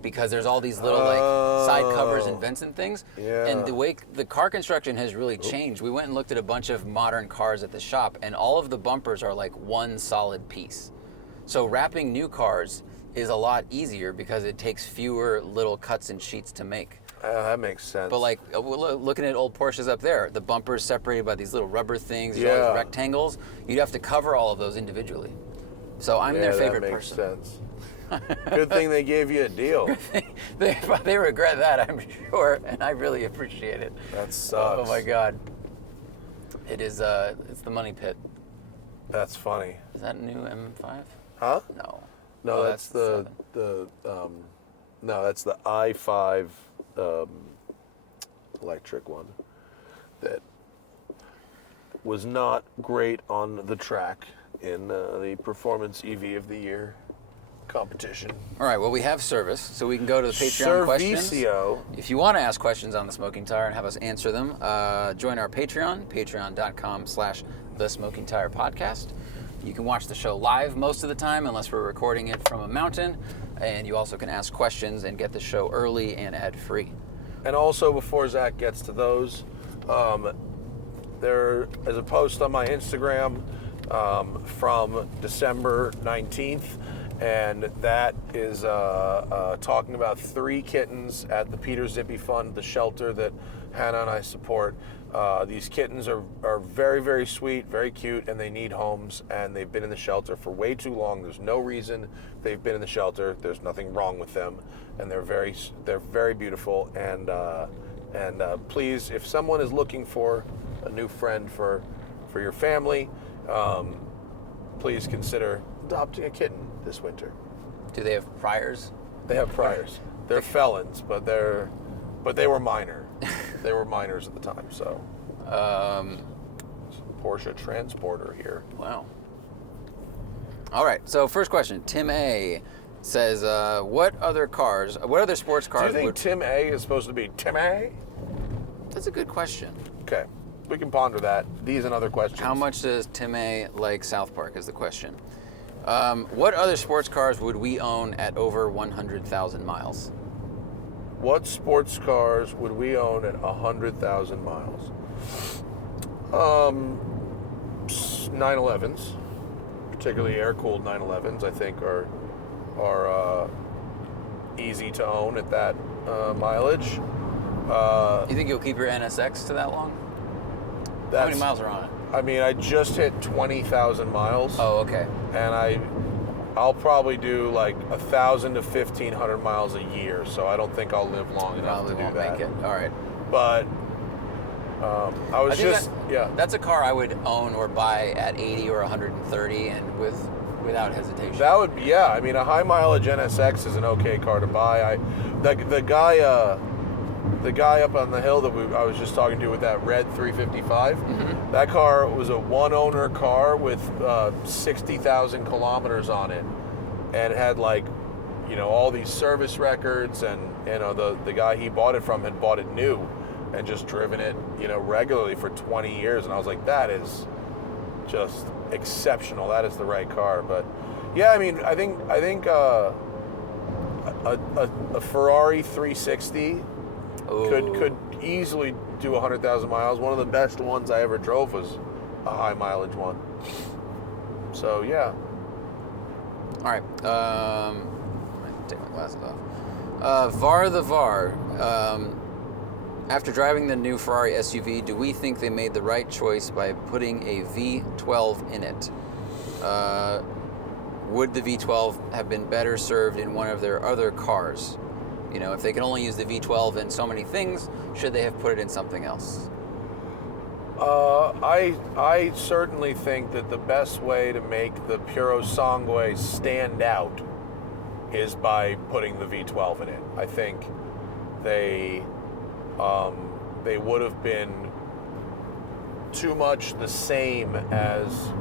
because there's all these little like side covers and vents and things. Yeah. And the way the car construction has really changed. We went and looked at a bunch of modern cars at the shop, and all of the bumpers are like one solid piece. So wrapping new cars is a lot easier because it takes fewer little cuts and sheets to make. That makes sense. But like looking at old Porsches up there, the bumper is separated by these little rubber things, these all these rectangles. You'd have to cover all of those individually. So I'm their favorite that makes person. sense. Good thing they gave you a deal. They regret that, I'm sure, and I really appreciate it. That sucks. Oh my God. It is. It's the money pit. That's funny. Is that a new M5? Huh? No. No, Oh, that's the i5 electric one that was not great on the track in the Performance EV of the Year competition. All right. Well, we have service, so we can go to the Patreon questions. Servicio. If you want to ask questions on the Smoking Tire and have us answer them, join our Patreon, patreon.com/thesmokingtirepodcast. You can watch the show live most of the time, unless we're recording it from a mountain. And you also can ask questions and get the show early and ad-free. And also, before Zach gets to those, there is a post on my Instagram from December 19th. And that is talking about 3 kittens at the Peter Zippy Fund, the shelter that Hannah and I support. These kittens are very, very sweet, very cute, and they need homes, and they've been in the shelter for way too long. There's no reason they've been in the shelter. There's nothing wrong with them, and they're very beautiful. And please, if someone is looking for a new friend for your family, please consider adopting a kitten this winter. Do they have priors? They have priors. They're felons, but they were minor. They were minors at the time, so. Porsche Transporter here. Wow. All right. So first question, Tim A says, what other sports cars? Do you think Tim A is supposed to be Tim A? That's a good question. Okay, we can ponder that. These and other questions. How much does Tim A like South Park is the question. What other sports cars would we own at over 100,000 miles? What sports cars would we own at 100,000 miles? 911s, particularly air-cooled 911s, I think are easy to own at that mileage. You think you'll keep your NSX to that long? How many miles are on it? I mean, I just hit 20,000 miles. Oh, okay. And I'll probably do like 1,000 to 1,500 miles a year, so I don't think I'll live long enough to do that. Make it. All right. But that's a car I would own or buy at 80 or 130, and without hesitation. That would be, yeah. I mean, a high mileage NSX is an okay car to buy. The guy up on the hill that I was just talking to with that red 355, that car was a one-owner car with 60,000 kilometers on it, and it had all these service records, and the guy he bought it from had bought it new and just driven it regularly for 20 years, and I was like, that is just exceptional. That is the right car. But yeah, I mean, I think a Ferrari 360 could easily do 100,000 miles. One of the best ones I ever drove was a high mileage one. So yeah. All right. I'm gonna take my glasses off. Var the Var. After driving the new Ferrari SUV, do we think they made the right choice by putting a V12 in it? Would the V12 have been better served in one of their other cars? If they can only use the V12 in so many things, should they have put it in something else? I certainly think that the best way to make the Puro Sangue stand out is by putting the V12 in it. I think they would have been too much the same as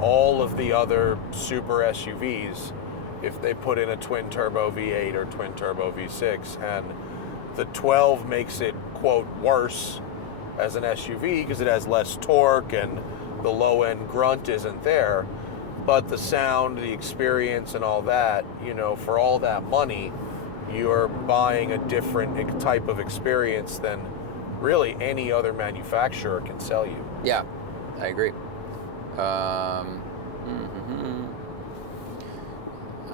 all of the other super SUVs if they put in a twin turbo V8 or twin turbo V6, and the 12 makes it, quote, worse as an SUV because it has less torque and the low end grunt isn't there, but the sound, the experience and all that, for all that money, you're buying a different type of experience than really any other manufacturer can sell you. Yeah, I agree.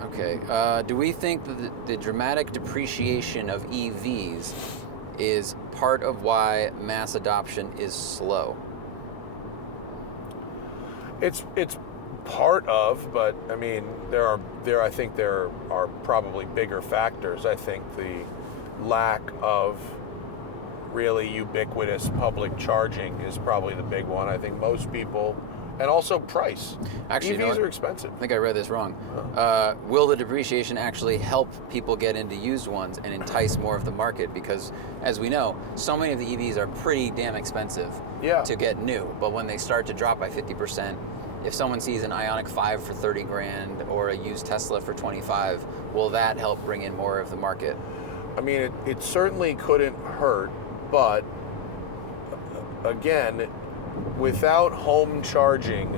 Okay. Do we think that the dramatic depreciation of EVs is part of why mass adoption is slow? It's part of, but I mean, I think there are probably bigger factors. I think the lack of really ubiquitous public charging is probably the big one. I think most people, and also price. Actually, EVs are expensive. I think I read this wrong. Will the depreciation actually help people get into used ones and entice more of the market? Because, as we know, so many of the EVs are pretty damn expensive to get new. But when they start to drop by 50%, if someone sees an Ioniq 5 for 30 grand or a used Tesla for 25, will that help bring in more of the market? I mean, it certainly couldn't hurt, but again, without home charging,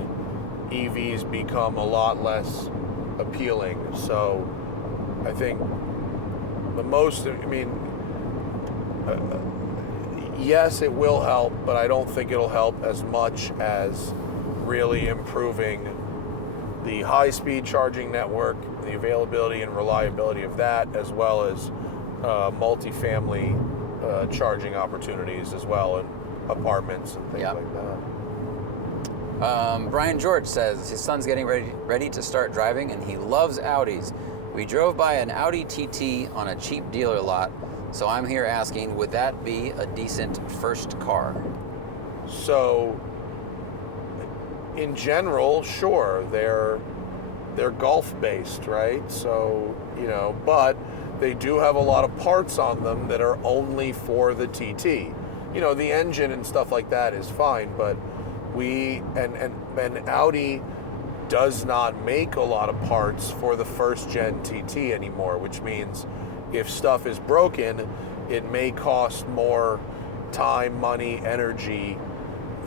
EVs become a lot less appealing. So I think yes, it will help, but I don't think it'll help as much as really improving the high-speed charging network, the availability and reliability of that, as well as multifamily charging opportunities as well, and apartments and things like that. Brian George says his son's getting ready to start driving, and he loves Audis. We drove by an Audi TT on a cheap dealer lot, so I'm here asking, would that be a decent first car? So, in general, sure, they're Gulf based, right? So, but they do have a lot of parts on them that are only for the TT. The engine and stuff like that is fine, but and Audi does not make a lot of parts for the first gen TT anymore, which means if stuff is broken, it may cost more time, money, energy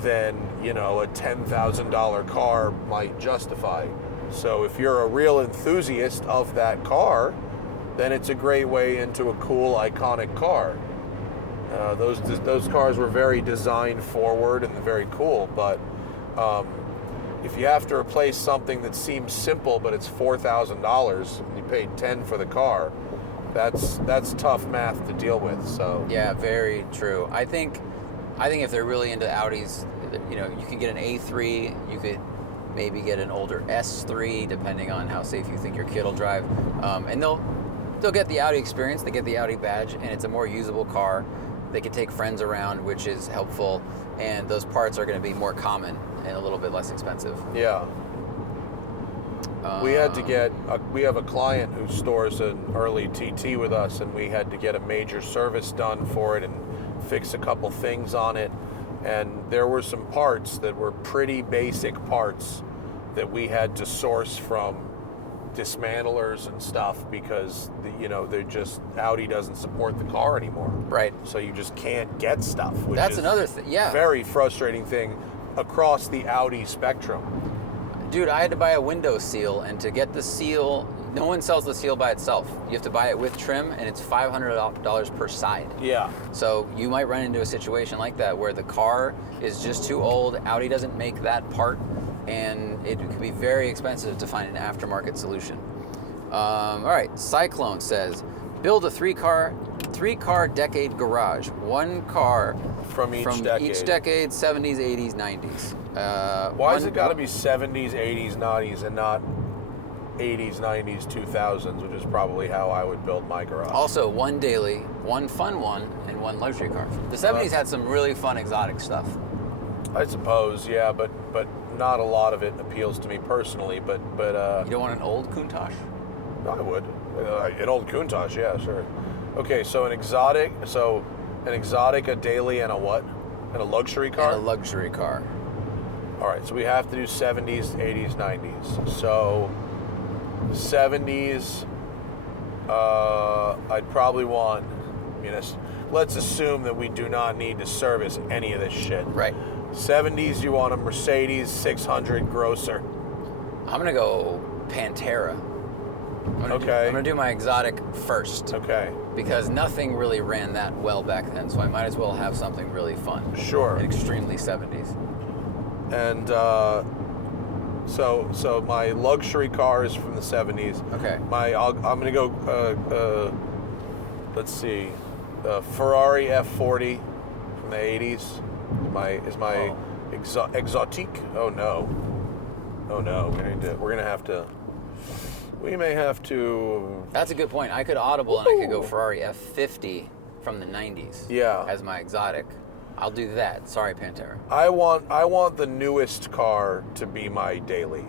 than a $10,000 car might justify. So if you're a real enthusiast of that car, then it's a great way into a cool, iconic car. Those cars were very design forward and very cool, but if you have to replace something that seems simple but it's $4,000 and you paid $10,000 for the car, that's tough math to deal with. So yeah, very true. I think if they're really into Audis, you can get an A3, you could maybe get an older S3, depending on how safe you think your kid will drive, and they'll get the Audi experience, they get the Audi badge, and it's a more usable car. They can take friends around, which is helpful, and those parts are going to be more common and a little bit less expensive. Yeah. We have a client who stores an early TT with us, and we had to get a major service done for it and fix a couple things on it. And there were some parts that were pretty basic parts that we had to source from dismantlers and stuff because Audi doesn't support the car anymore. Right. So you just can't get stuff. Which That's is another thing. Yeah. Very frustrating thing across the Audi spectrum. Dude, I had to buy a window seal, and to get the seal, no one sells the seal by itself. You have to buy it with trim, and it's $500 per side. Yeah. So you might run into a situation like that where the car is just too old, Audi doesn't make that part, and it could be very expensive to find an aftermarket solution. All right, Cyclone says, build a three-car decade garage. One car from each decade, 70s, 80s, 90s. Why has it got to be 70s, 80s, 90s, and not 80s, 90s, 2000s, which is probably how I would build my garage? Also, one daily, one fun one, and one luxury car. The 70s had some really fun exotic stuff. I suppose, yeah, but not a lot of it appeals to me personally. But you don't want an old Countach? I would. An old Countach, yeah, sure. Okay, so an exotic, a daily, and a what? And a luxury car? And a luxury car. All right, so we have to do 70s, 80s, 90s. So 70s, I'd probably want, let's assume that we do not need to service any of this shit. Right. 70s, you want a Mercedes 600 grosser. I'm going to go Pantera. I'm going to do my exotic first. Okay. Because nothing really ran that well back then, so I might as well have something really fun. Sure. And extremely 70s. And so my luxury car is from the 70s. Okay. I'm going to go, let's see, Ferrari F40 from the 80s. Exotique? Oh no. We may have to. That's a good point. I could audible and I could go Ferrari F50 from the 90s. Yeah. As my exotic. I'll do that. Sorry, Pantera. I want the newest car to be my daily.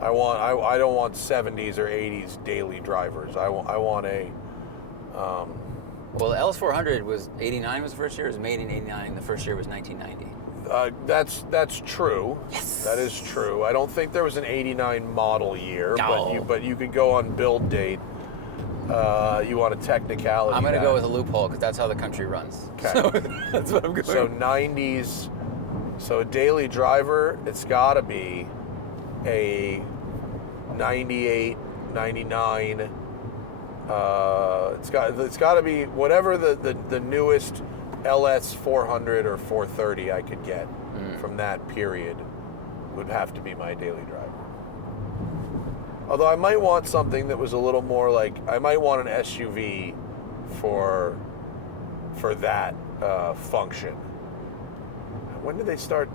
I don't want 70s or 80s daily drivers. I want a. Well, the LS400 was 89 was the first year. It was made in 89. The first year was 1990. That's true. Yes. That is true. I don't think there was an 89 model year, No. but you could go on build date. You want a technicality. I'm going to go with a loophole because that's how the country runs. Okay. So that's what I'm going. So 90s. So a daily driver, it's got to be a 98, 99. It's got to be whatever the newest LS 400 or 430 I could get from that period would have to be my daily driver. Although I might want something that was a little more like, I might want an SUV for that function. When did they start?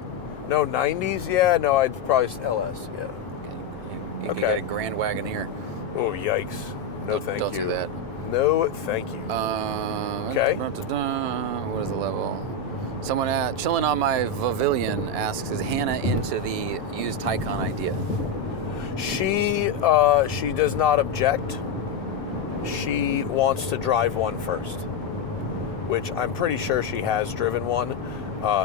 No, 90s? Yeah, no, I'd probably LS, yeah. You can get a Grand Wagoneer. Oh, yikes. No, thank you. Don't do that. No, thank you. Okay. What is the level? Someone chilling on my Pavilion asks, is Hannah into the used Taycan idea? She does not object. She wants to drive one first, which I'm pretty sure she has driven one.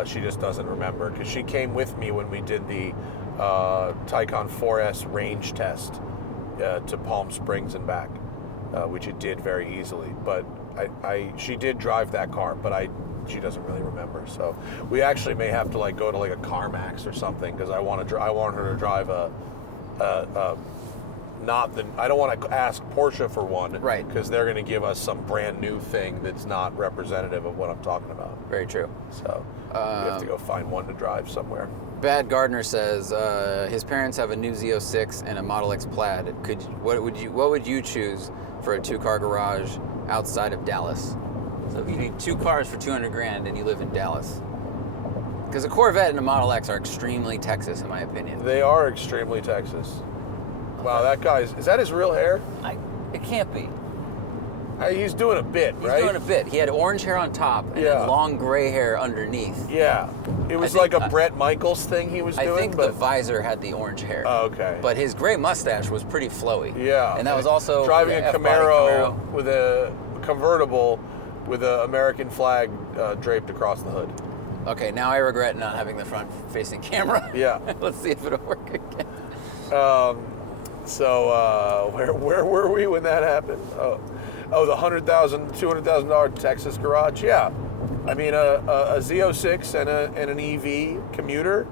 She just doesn't remember because she came with me when we did the Taycan 4S range test to Palm Springs and back, which it did very easily. But she did drive that car, but she doesn't really remember. So we actually may have to go to a CarMax or something because I want her to drive I don't want to ask Porsche for one, right? Because they're going to give us some brand new thing that's not representative of what I'm talking about. Very true. So we have to go find one to drive somewhere. Bad Gardner says his parents have a new Z06 and a Model X Plaid. What would you choose for a 2-car garage outside of Dallas? So if you need 2 cars for $200,000 and you live in Dallas, because a Corvette and a Model X are extremely Texas, in my opinion. They are extremely Texas. Wow, that guy's... Is that his real hair? It can't be. He's doing a bit, right? He's doing a bit. He had orange hair on top and then long gray hair underneath. Yeah. It was like a Bret Michaels thing he was doing. I think the visor had the orange hair. Oh, okay. But his gray mustache was pretty flowy. Yeah. And that was also... Driving a Camaro with a convertible with an American flag draped across the hood. Okay, now I regret not having the front-facing camera. Yeah. Let's see if it'll work again. So where were we when that happened? Oh, the $100,000, $200,000 Texas garage. Yeah, I mean a Z06 and an EV commuter.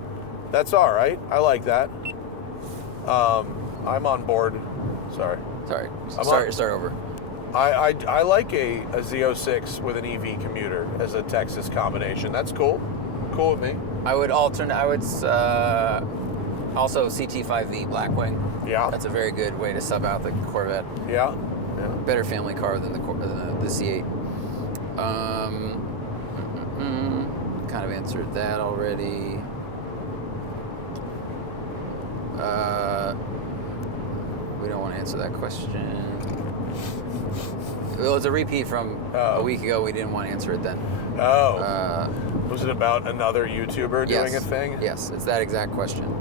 That's all right. I like that. I'm on board. Sorry. Start over. I like a Z06 with an EV commuter as a Texas combination. That's cool. Cool with me. I would also CT5V Blackwing. Yeah. That's a very good way to sub out the Corvette. Yeah. Better family car than the C8. Kind of answered that already. We don't want to answer that question. Well, it's a repeat from a week ago. We didn't want to answer it then. Oh. Was it about another YouTuber doing a thing? Yes, it's that exact question.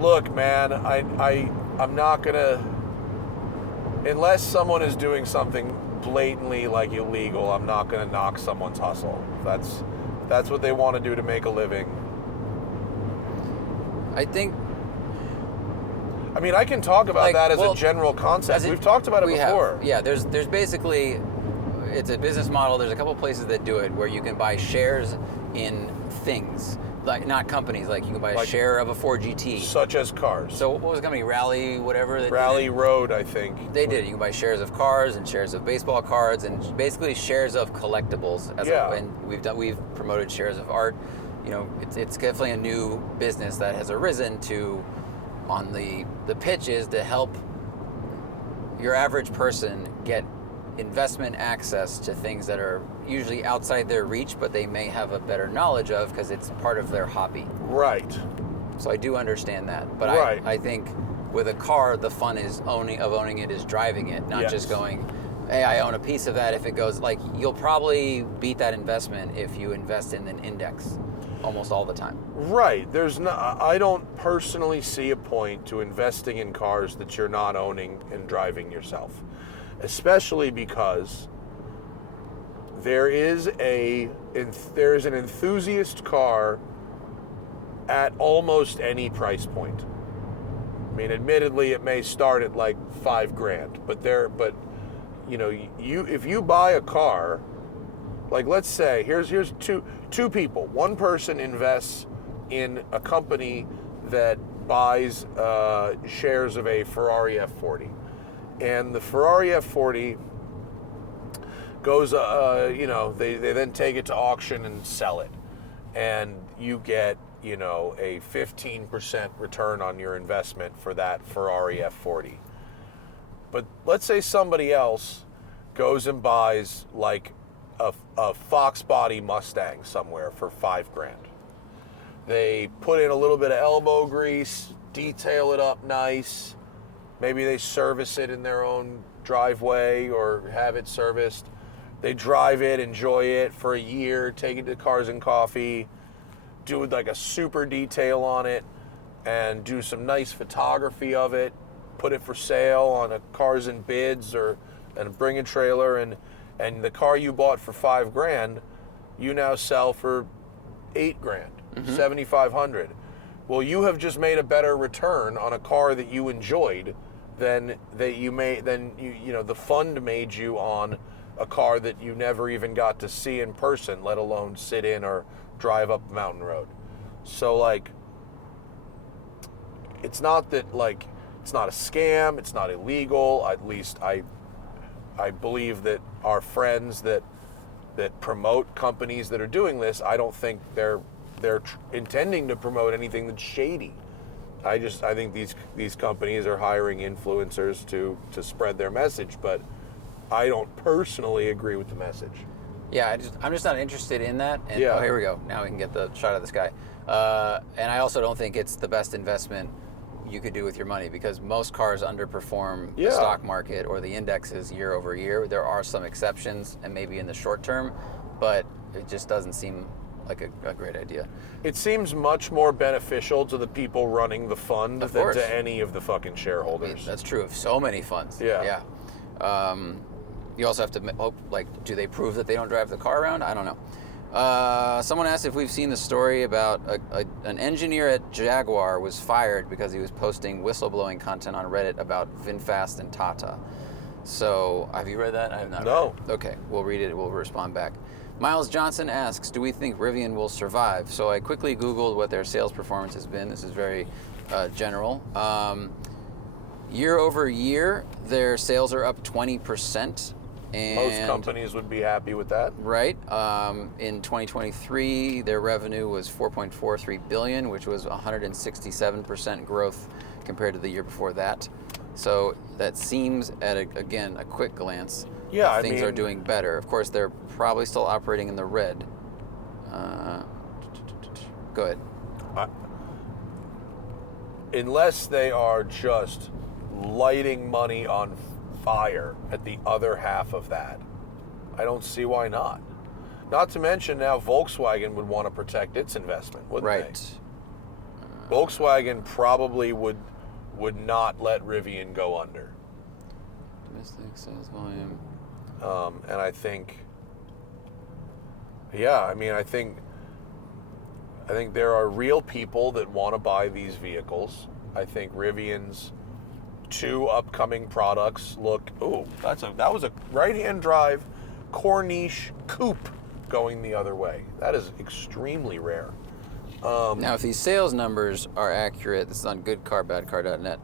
Look, man, I'm not gonna, unless someone is doing something blatantly illegal, I'm not gonna knock someone's hustle. That's what they want to do to make a living. I mean, I can talk about that as a general concept. We've talked about it before. Yeah, there's basically, it's a business model. There's a couple places that do it where you can buy shares in things, not companies. You can buy a share of a Ford GT. Such as cars. So what was the company? Rally, whatever. Rally Road, I think. They did it. You can buy shares of cars and shares of baseball cards and basically shares of collectibles. And we've promoted shares of art. It's definitely a new business that has arisen on the pitch is to help your average person get investment access to things that are usually outside their reach, but they may have a better knowledge of because it's part of their hobby. Right. So I do understand that. But right. I think with a car, the fun is owning it is driving it, not just going, hey, I own a piece of that. If it goes, you'll probably beat that investment if you invest in an index almost all the time. Right. I don't personally see a point to investing in cars that you're not owning and driving yourself, especially because there is an enthusiast car at almost any price point. I mean, admittedly, it may start at $5,000, but if you buy a car, let's say here's two people. One person invests in a company that buys shares of a Ferrari F40, and the Ferrari F40 goes, they then take it to auction and sell it, and you get you know, a 15% return on your investment for that Ferrari F40. But let's say somebody else goes and buys like a Fox body Mustang somewhere for $5,000. They put in a little bit of elbow grease, detail it up nice. Maybe they service it in their own driveway or have it serviced. They drive it, enjoy it for a year, take it to Cars and Coffee, do like a super detail on it, and do some nice photography of it, put it for sale on a Cars and Bids and bring a trailer, and the car you bought for $5,000, you now sell for $8,000, $7,500. Well, you have just made a better return on a car that you enjoyed than the fund made you on a car that you never even got to see in person, let alone sit in or drive up Mountain Road. So like, it's not that like, it's not a scam, it's not illegal. At least I believe that our friends that promote companies that are doing this, I don't think they're intending to promote anything that's shady. I think these companies are hiring influencers to spread their message, but I don't personally agree with the message. Yeah, I'm just not interested in that. And, Yeah. Oh, here we go. Now we can get the shot of the sky. And I also don't think it's the best investment you could do with your money, because most cars underperform the stock market or the indexes year over year. There are some exceptions, and maybe in the short term, but it just doesn't seem like a great idea. It seems much more beneficial to the people running the fund Of than course. to any of the fucking shareholders. I mean, that's true of so many funds. Yeah. You also have to do they prove that they don't drive the car around? I don't know. Someone asked if we've seen the story about an engineer at Jaguar was fired because he was posting whistleblowing content on Reddit about VinFast and Tata. So, have you read that? I have not. No. Read it. Okay, we'll read it. We'll respond back. Miles Johnson asks, do we think Rivian will survive? So I quickly Googled what their sales performance has been. This is very general. Year over year, their sales are up 20%. And Most companies would be happy with that. right. In 2023, their revenue was $4.43 billion, which was 167% growth compared to the year before that. So that seems, at a quick glance, Yeah, things are doing better. Of course, they're probably still operating in the red. Go ahead. Unless they are just lighting money on fire at the other half of that, I don't see why not. Not to mention now Volkswagen would want to protect its investment, wouldn't Right. they? Volkswagen probably would not let Rivian go under. Domestic sales volume. And I think, I think there are real people that want to buy these vehicles. I think Rivian's 2 upcoming products look, that was a right-hand drive Corniche coupe going the other way. That is extremely rare. Now, if these sales numbers are accurate, this is on goodcarbadcar.net,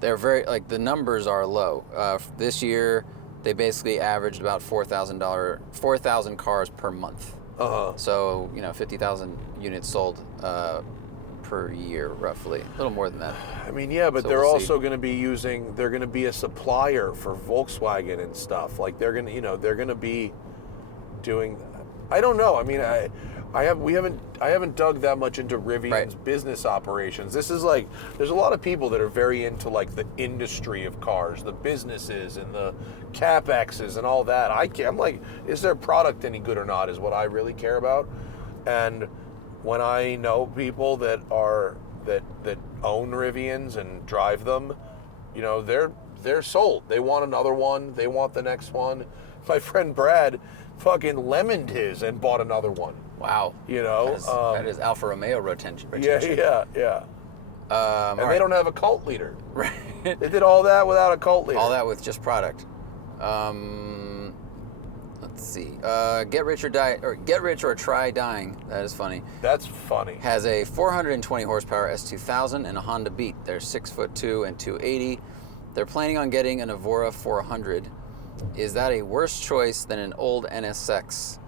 they're very, the numbers are low. This year, they basically averaged about 4,000 cars per month. So, 50,000 units sold per year, roughly. A little more than that. I mean, yeah, but So they're we'll also going to be they're going to be a supplier for Volkswagen and stuff. Like they're going to be doing, I don't know. I mean, I haven't dug that much into Rivian's business operations. This is like, there's a lot of people that are very into like the industry of cars, the businesses and the CapExes and all that. I'm like, is their product any good or not is what I really care about. And when I know people that own Rivians and drive them, they're sold. They want another one. They want the next one. My friend Brad fucking lemoned his and bought another one. Wow. That is Alfa Romeo retention. Yeah. And they don't have a cult leader. Right. They did all that without a cult leader. All that with just product. Let's see. Get rich or try dying. That is funny. That's funny. Has a 420 horsepower S2000 and a Honda Beat. They're 6'2" and 280. They're planning on getting an Evora 400. Is that a worse choice than an old NSX?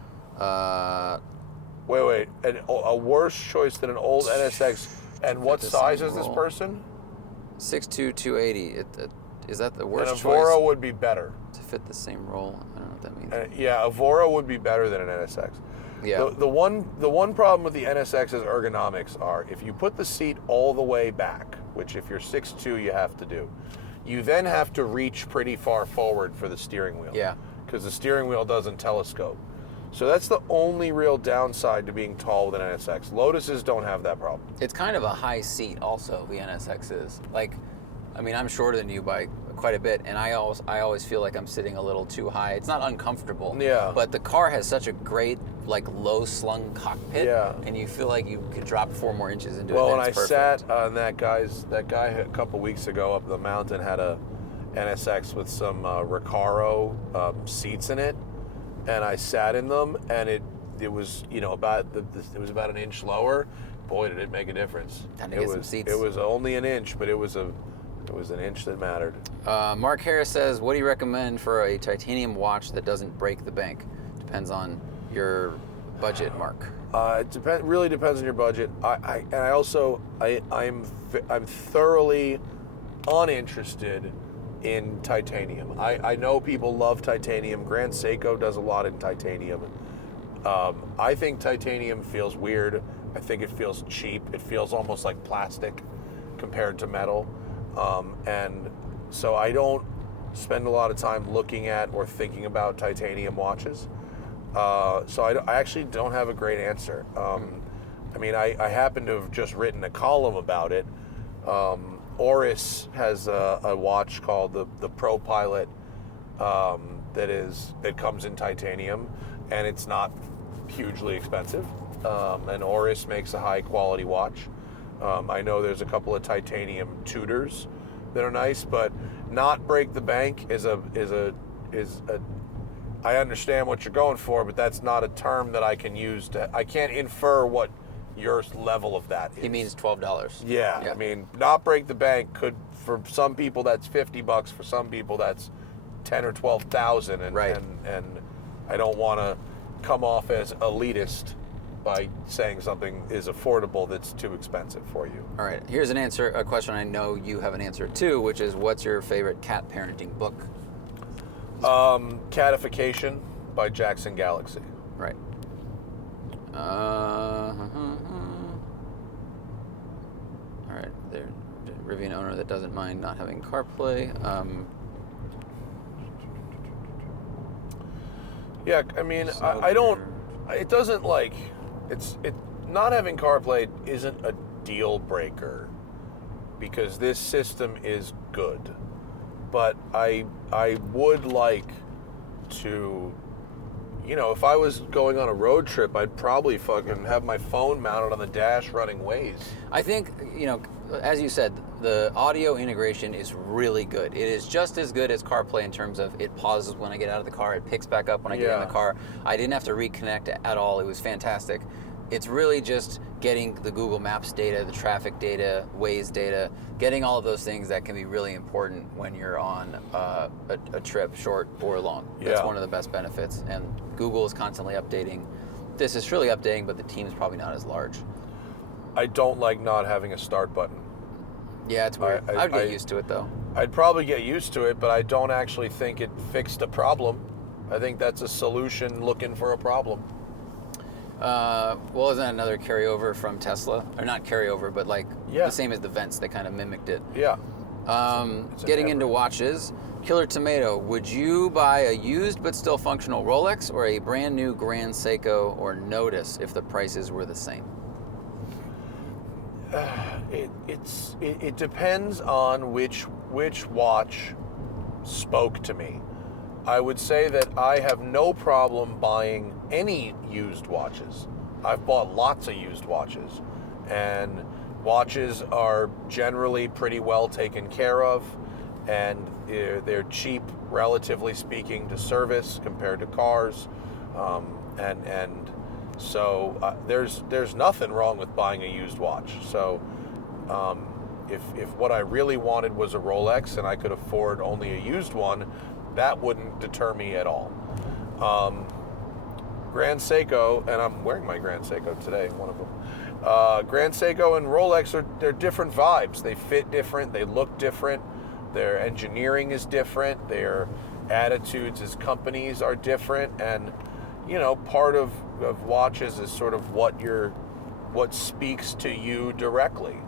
Wait. A worse choice than an old NSX. And what the size same is this roll. person? 6'2", 280. Is that the An worst Evora choice would be better. to fit the same roll? I don't know what that means. Yeah, Evora would be better than an NSX. Yeah. The one problem with the NSX's ergonomics are if you put the seat all the way back, which if you're 6'2", you have to do, you then have to reach pretty far forward for the steering wheel. Yeah. Because the steering wheel doesn't telescope. So that's the only real downside to being tall with an NSX. Lotuses don't have that problem. It's kind of a high seat also, the NSX is. Like, I mean, I'm shorter than you by quite a bit, and I always feel like I'm sitting a little too high. It's not uncomfortable. Yeah. But the car has such a great, like, low-slung cockpit. Yeah. And you feel like you could drop 4 more inches into it. Well, and when I it's perfect. sat on that guy a couple weeks ago up the mountain had a NSX with some Recaro seats in it, and I sat in them, and it was about it was about an inch lower. Boy, did it make a difference. Time to get some seats. It was only an inch, but it was an inch that mattered. Mark Harris says, what do you recommend for a titanium watch that doesn't break the bank? Depends on your budget, Mark. It really depends on your budget. I'm thoroughly uninterested in titanium. I know people love titanium. Grand Seiko does a lot in titanium. I think titanium feels weird. I think it feels cheap. It feels almost like plastic compared to metal. And so I don't spend a lot of time looking at or thinking about titanium watches. So I actually don't have a great answer. I mean, I happen to have just written a column about it. Oris has a watch called the Pro Pilot that comes in titanium, and it's not hugely expensive. And Oris makes a high quality watch. I know there's a couple of titanium Tudors that are nice, but not break the bank is a. I understand what you're going for, but that's not a term that I can use I can't infer what your level of that is. He means $12. Yeah, I mean, not break the bank could, for some people that's $50, for some people that's 10 or 12,000, and Right. and I don't want to come off as elitist by saying something is affordable that's too expensive for you. All right, here's a question I know you have an answer to, which is, what's your favorite cat parenting book? Catification by Jackson Galaxy. Right. All right, the Rivian owner that doesn't mind not having CarPlay. Yeah, I mean, I don't. It doesn't like. It not having CarPlay isn't a deal breaker because this system is good, but I would like to. If I was going on a road trip, I'd probably fucking have my phone mounted on the dash running Waze. I think, as you said, the audio integration is really good. It is just as good as CarPlay in terms of it pauses when I get out of the car, it picks back up when I get in the car. I didn't have to reconnect at all. It was fantastic. It's really just getting the Google Maps data, the traffic data, Waze data, getting all of those things that can be really important when you're on a trip, short or long. That's one of the best benefits. And Google is constantly updating. This is surely updating, but the team's probably not as large. I don't like not having a start button. Yeah, it's weird. I'd get used to it, though. I'd probably get used to it, but I don't actually think it fixed a problem. I think that's a solution looking for a problem. Well, isn't that another carryover from Tesla? Or not carryover, but the same as the vents. They kind of mimicked it. Yeah. Getting into watches, Killer Tomato, would you buy a used but still functional Rolex or a brand new Grand Seiko or Notice if the prices were the same? It depends on which watch spoke to me. I would say that I have no problem buying any used watches. I've bought lots of used watches, and watches are generally pretty well taken care of, and they're cheap, relatively speaking, to service compared to cars, and so there's nothing wrong with buying a used watch. So if what I really wanted was a Rolex and I could afford only a used one, that wouldn't deter me at all. Grand Seiko, and I'm wearing my Grand Seiko today, one of them. Grand Seiko and Rolex they're different vibes. They fit different. They look different. Their engineering is different. Their attitudes as companies are different. And, you know, part of watches is sort of what speaks to you directly.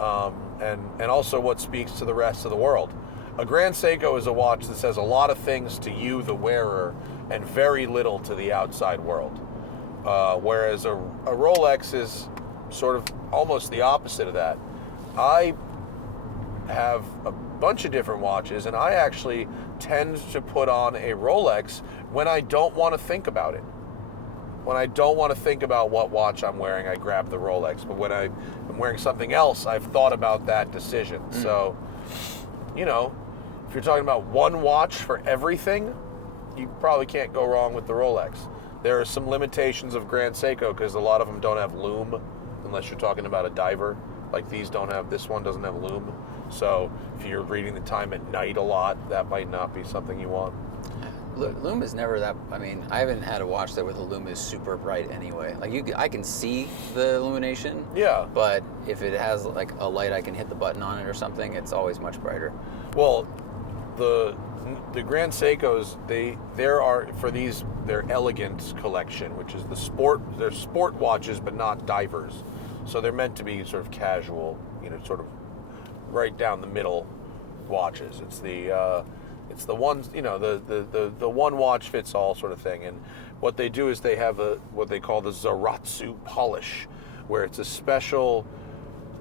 And also what speaks to the rest of the world. A Grand Seiko is a watch that says a lot of things to you, the wearer, and very little to the outside world. Whereas a Rolex is sort of almost the opposite of that. I have a bunch of different watches, and I actually tend to put on a Rolex when I don't want to think about it. When I don't want to think about what watch I'm wearing, I grab the Rolex. But when I'm wearing something else, I've thought about that decision. So, you know, if you're talking about one watch for everything, you probably can't go wrong with the Rolex. There are some limitations of Grand Seiko because a lot of them don't have lume, unless you're talking about a diver. Like this one doesn't have lume. So if you're reading the time at night a lot, that might not be something you want. Lume is never that. I mean, I haven't had a watch where the lume is super bright anyway. Like I can see the illumination. Yeah. But if it has like a light, I can hit the button on it or something. It's always much brighter. Well, the Grand Seikos, there are for their elegant collection, which is they're sport watches but not divers. So they're meant to be sort of casual, you know, sort of right down the middle watches. It's the ones, you know, the one watch fits all sort of thing. And what they do is they have what they call the Zaratsu polish, where it's a special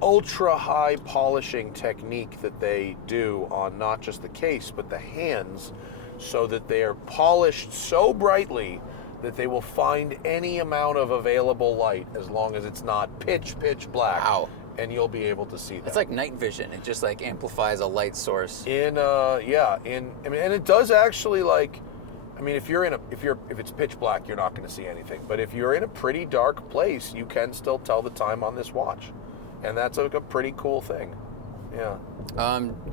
ultra high polishing technique that they do on not just the case but the hands, so that they are polished so brightly that they will find any amount of available light as long as it's not pitch black. Wow. And you'll be able to see that. It's like night vision. It just like amplifies a light source. And it does actually, like, I mean, if it's pitch black, you're not going to see anything. But if you're in a pretty dark place, you can still tell the time on this watch. And that's like a pretty cool thing. Yeah.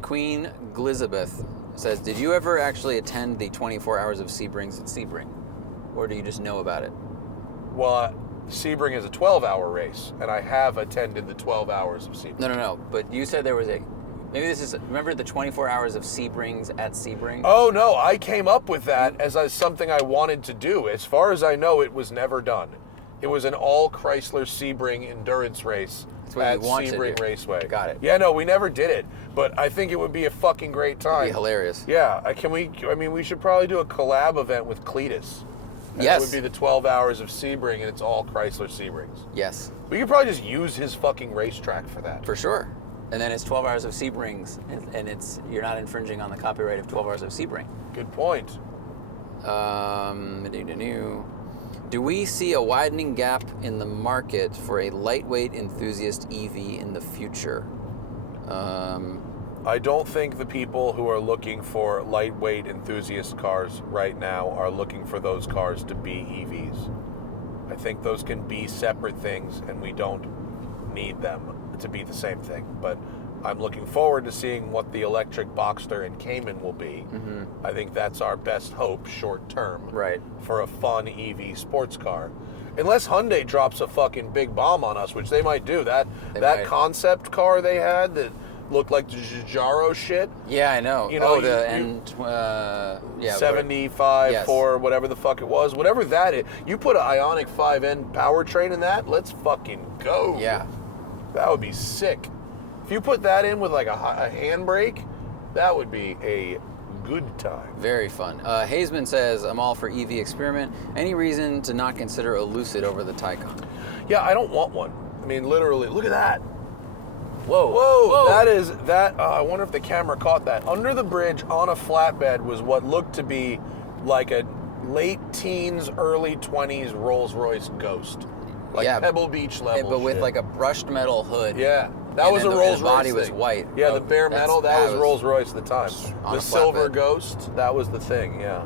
Queen Glizabeth says, did you ever actually attend the 24 hours of Sebrings at Sebring? Or do you just know about it? Well, Sebring is a 12-hour race, and I have attended the 12 hours of Sebring. No. But you said there was remember the 24 hours of Sebrings at Sebring? Oh, no, I came up with that as something I wanted to do. As far as I know, it was never done. It was an all Chrysler Sebring endurance race at Sebring Raceway. Got it. Yeah, no, we never did it, but I think it would be a fucking great time. It'd be hilarious. Yeah, we should probably do a collab event with Cletus. And yes. It would be the 12 hours of Sebring, and it's all Chrysler Sebrings. Yes. We could probably just use his fucking racetrack for that. For sure. And then it's 12 hours of Sebrings, and you're not infringing on the copyright of 12 hours of Sebring. Good point. Do we see a widening gap in the market for a lightweight enthusiast EV in the future? I don't think the people who are looking for lightweight enthusiast cars right now are looking for those cars to be EVs. I think those can be separate things, and we don't need them to be the same thing. But I'm looking forward to seeing what the electric Boxster and Cayman will be. Mm-hmm. I think that's our best hope short term, right, for a fun EV sports car. Unless Hyundai drops a fucking big bomb on us, which they might do. That concept car they had that looked like the Giugiaro shit. Yeah, I know. You know, 75 yes. for whatever the fuck it was. Whatever that is. You put an Ioniq 5N powertrain in that, let's fucking go. Yeah. That would be sick. If you put that in with like a handbrake, that would be a good time. Very fun. Hazeman says, I'm all for EV experiment. Any reason to not consider a Lucid over the Taycan? Yeah, I don't want one. I mean, literally, look at that. Whoa. I wonder if the camera caught that. Under the bridge on a flatbed was what looked to be like a late teens, early 20s Rolls-Royce Ghost. Like Pebble Beach level but with shit. like a brushed metal hood. Yeah. That was a Rolls-Royce. The body thing. was white. Yeah, the bare metal, that was Rolls-Royce at the time. The silver flatbed. Ghost, that was the thing, yeah.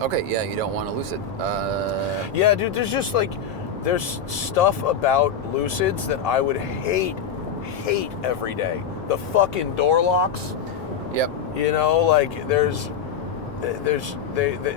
Okay, yeah, you don't want a Lucid. Yeah, dude, there's stuff about Lucids that I would hate every day. The fucking door locks. Yep. You know, like there's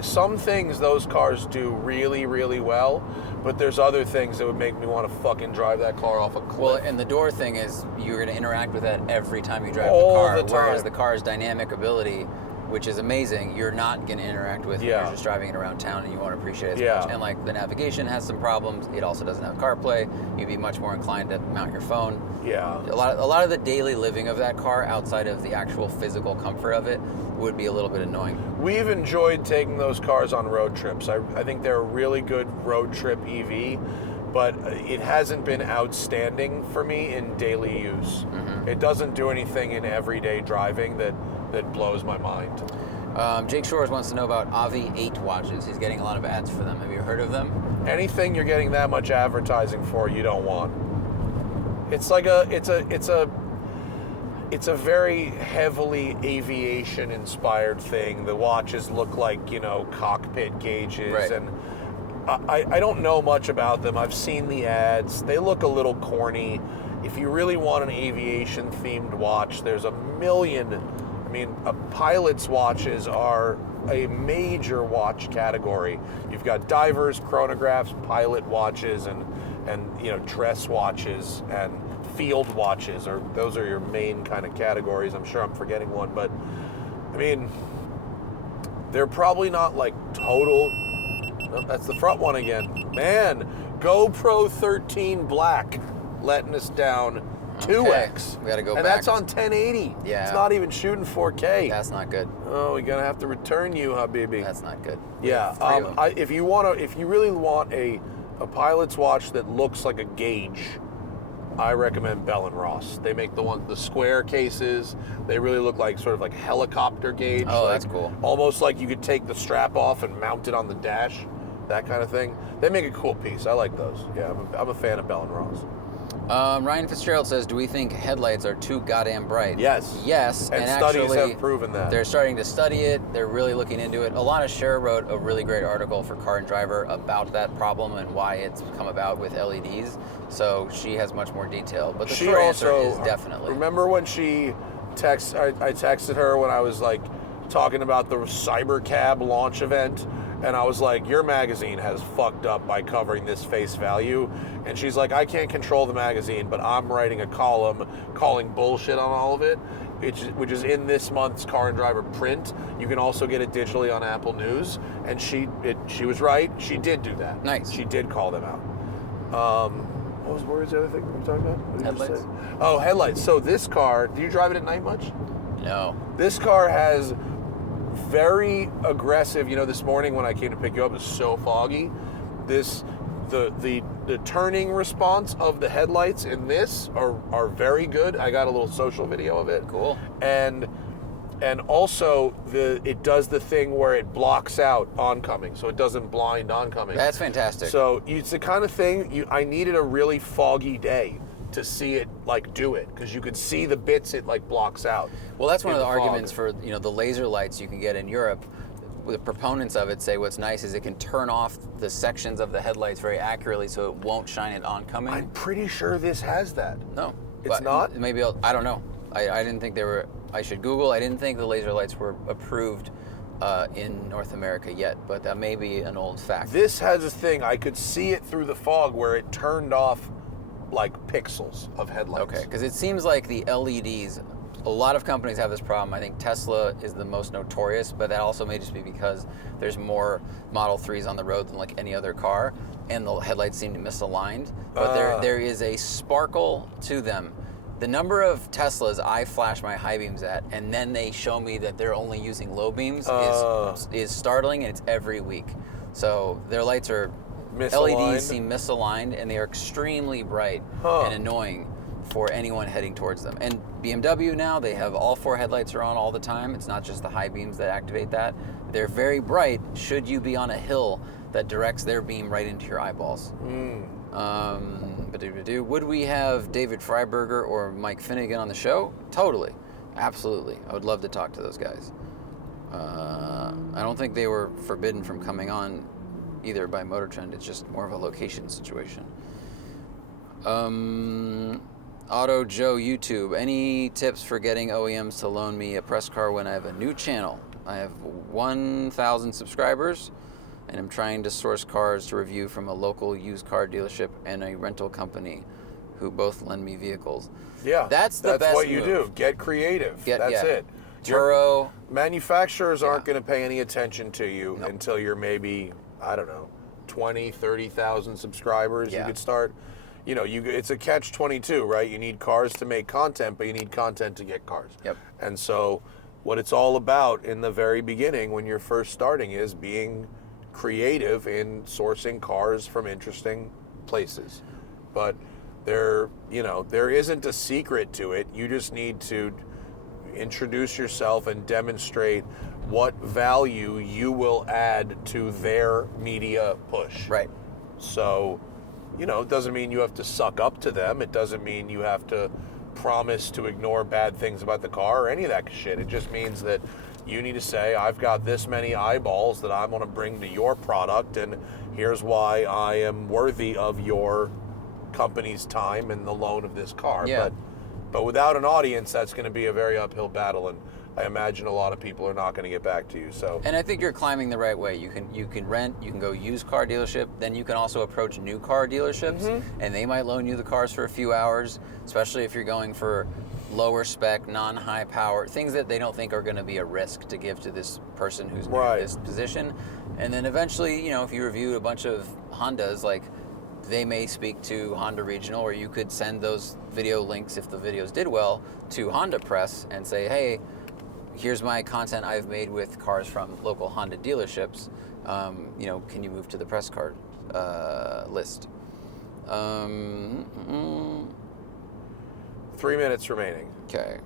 some things those cars do really, really well, but there's other things that would make me want to fucking drive that car off a cliff. Well, and the door thing is you're going to interact with that every time you drive All the car. the time. Whereas the car's dynamic ability, which is amazing, you're not going to interact with when you're just driving it around town and you won't appreciate it as much. And like the navigation has some problems. It also doesn't have CarPlay. You'd be much more inclined to mount your phone. Yeah. A lot of the daily living of that car outside of the actual physical comfort of it would be a little bit annoying. We've enjoyed taking those cars on road trips. I think they're a really good road trip EV, but it hasn't been outstanding for me in daily use. Mm-hmm. It doesn't do anything in everyday driving that blows my mind. Jake Shores wants to know about Avi 8 watches. He's getting a lot of ads for them. Have you heard of them? Anything you're getting that much advertising for, you don't want. It's a very heavily aviation inspired thing. The watches look like, cockpit gauges, right. And I don't know much about them. I've seen the ads. They look a little corny. If you really want an aviation themed watch, there's a million. Pilot's watches are a major watch category. You've got divers, chronographs, pilot watches, and dress watches and field watches, or those are your main kind of categories. I'm sure I'm forgetting one, but they're probably not like total. Oh, that's the front one again. Man, GoPro 13 Black letting us down 2x. We gotta go and back. that's on 1080. Yeah. It's not even shooting 4K. That's not good. Oh, we're gonna have to return you, Habibi. That's not good. Yeah. If you really want a pilot's watch that looks like a gauge, I recommend Bell & Ross. They make the square cases. They really look like sort of like helicopter gauge. Oh, that's cool. Almost like you could take the strap off and mount it on the dash, that kind of thing. They make a cool piece. I like those. Yeah, I'm a fan of Bell & Ross. Ryan Fitzgerald says, do we think headlights are too goddamn bright? Yes. Yes. And actually, studies have proven that. They're starting to study it. They're really looking into it. Alana Scher wrote a really great article for Car and Driver about that problem and why it's come about with LEDs. So she has much more detail. But the short answer is definitely. Remember when I texted her when I was like talking about the Cybercab launch event? And I was like, your magazine has fucked up by covering this face value. And she's like, I can't control the magazine, but I'm writing a column calling bullshit on all of it, which is in this month's Car and Driver print. You can also get it digitally on Apple News. And she was right. She did do that. Nice. She did call them out. What was the other thing we were talking about? What did you just Headlights. say? Oh, headlights. So this car, do you drive it at night much? No. This car has very aggressive. This morning when I came to pick you up, it was so foggy. The turning response of the headlights in this are very good. I got a little social video of it. Cool. And also it does the thing where it blocks out oncoming, so it doesn't blind oncoming. That's fantastic. So it's the kind of thing I needed a really foggy day to see it do it, because you could see the bits it blocks out. Well, that's one of the fog. arguments for the laser lights you can get in Europe. The proponents of it say what's nice is it can turn off the sections of the headlights very accurately, so it won't shine it oncoming. I'm pretty sure this has that. No, it's not. Maybe I don't know. I didn't think they were. I should Google. I didn't think the laser lights were approved in North America yet, but that may be an old fact. This has a thing. I could see it through the fog where it turned off pixels of headlights. Okay, because it seems like the LEDs, a lot of companies have this problem. I think Tesla is the most notorious, but that also may just be because there's more Model 3s on the road than any other car, and the headlights seem to misaligned. But there is a sparkle to them. The number of Teslas I flash my high beams at, and then they show me that they're only using low beams is startling, and it's every week. So their lights are Misaligned. LEDs seem misaligned, and they are extremely bright and annoying for anyone heading towards them. And BMW now, they have all 4 headlights are on all the time. It's not just the high beams that activate that. They're very bright should you be on a hill that directs their beam right into your eyeballs. Would we have David Freiberger or Mike Finnegan on the show? Totally. Absolutely. I would love to talk to those guys. I don't think they were forbidden from coming on either by Motor Trend. It's just more of a location situation. Auto Joe YouTube, any tips for getting OEMs to loan me a press car when I have a new channel? I have 1,000 subscribers, and I'm trying to source cars to review from a local used car dealership and a rental company who both lend me vehicles. Yeah, That's the best what you move. do. Get creative. That's it. Turo. Manufacturers aren't going to pay any attention to you Nope. until you're maybe, I don't know, 20, 30,000 subscribers. Yeah. You could start, it's a catch-22, right? You need cars to make content, but you need content to get cars. Yep. And so what it's all about in the very beginning when you're first starting is being creative in sourcing cars from interesting places. But there isn't a secret to it. You just need to introduce yourself and demonstrate what value you will add to their media push. Right. So, it doesn't mean you have to suck up to them. It doesn't mean you have to promise to ignore bad things about the car or any of that shit. It just means that you need to say, I've got this many eyeballs that I want to bring to your product, and here's why I am worthy of your company's time and the loan of this car. Yeah. But without an audience, that's going to be a very uphill battle, and I imagine a lot of people are not going to get back to you. So, And I think you're climbing the right way. You can rent, you can go used car dealership, then you can also approach new car dealerships, and they might loan you the cars for a few hours, especially if you're going for lower spec, non-high power, things that they don't think are going to be a risk to give to this person who's new to this position. And then eventually, if you review a bunch of Hondas, like, they may speak to Honda Regional, or you could send those video links, if the videos did well, to Honda Press and say, hey, here's my content I've made with cars from local Honda dealerships. Can you move to the press card list? 3 minutes remaining. Okay.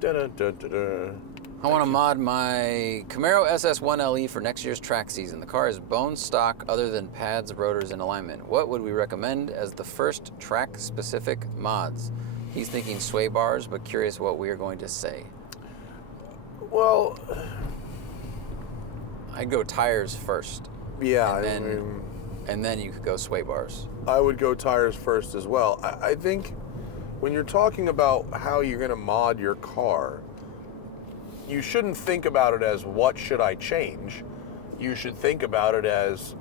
Dun-dun-dun-dun-dun. I want to mod my Camaro SS1LE for next year's track season. The car is bone stock other than pads, rotors, and alignment. What would we recommend as the first track-specific mods? He's thinking sway bars, but curious what we are going to say. Well, I'd go tires first. yeah, And then you could go sway bars. I would go tires first as well. I think when you're talking about how you're going to mod your car, you shouldn't think about it as what should I change. You should think about it as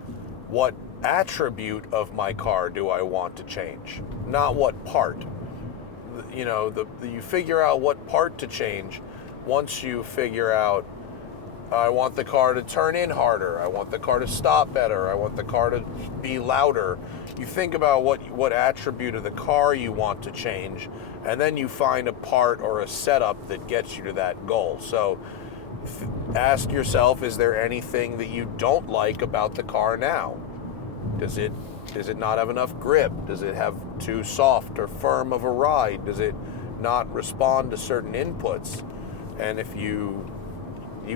what attribute of my car do I want to change, not what part. You figure out what part to change once you figure out, I want the car to turn in harder, I want the car to stop better, I want the car to be louder. You think about what attribute of the car you want to change, and then you find a part or a setup that gets you to that goal. So ask yourself, is there anything that you don't like about the car now? Does it not have enough grip? Does it have too soft or firm of a ride? Does it not respond to certain inputs? And if you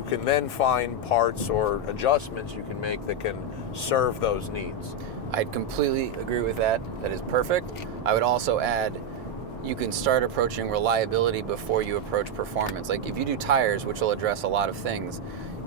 can then find parts or adjustments you can make that can serve those needs. I'd completely agree with that. That is perfect. I would also add, you can start approaching reliability before you approach performance. Like if you do tires, which will address a lot of things,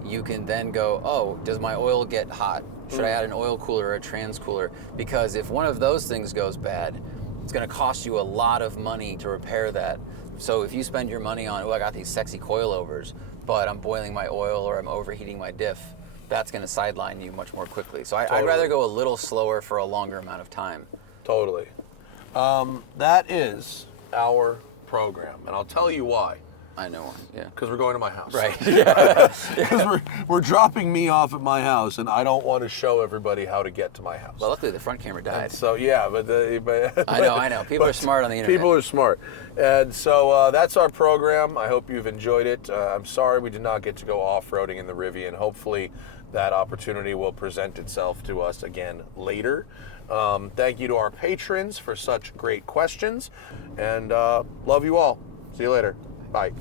you can then go, oh, does my oil get hot? Should I add an oil cooler or a trans cooler? Because if one of those things goes bad, it's going to cost you a lot of money to repair that. So if you spend your money on, I got these sexy coilovers, but I'm boiling my oil or I'm overheating my diff, that's going to sideline you much more quickly. So I'd rather go a little slower for a longer amount of time. Totally. That is our program, and I'll tell you why. I know, yeah. Because we're going to my house. Right. Because we're dropping me off at my house, and I don't want to show everybody how to get to my house. Well, luckily the front camera died. And so yeah, but I know. People are smart on the internet. People are smart, and so that's our program. I hope you've enjoyed it. I'm sorry we did not get to go off-roading in the Rivian. Hopefully, that opportunity will present itself to us again later. Thank you to our patrons for such great questions, and love you all. See you later. Bye.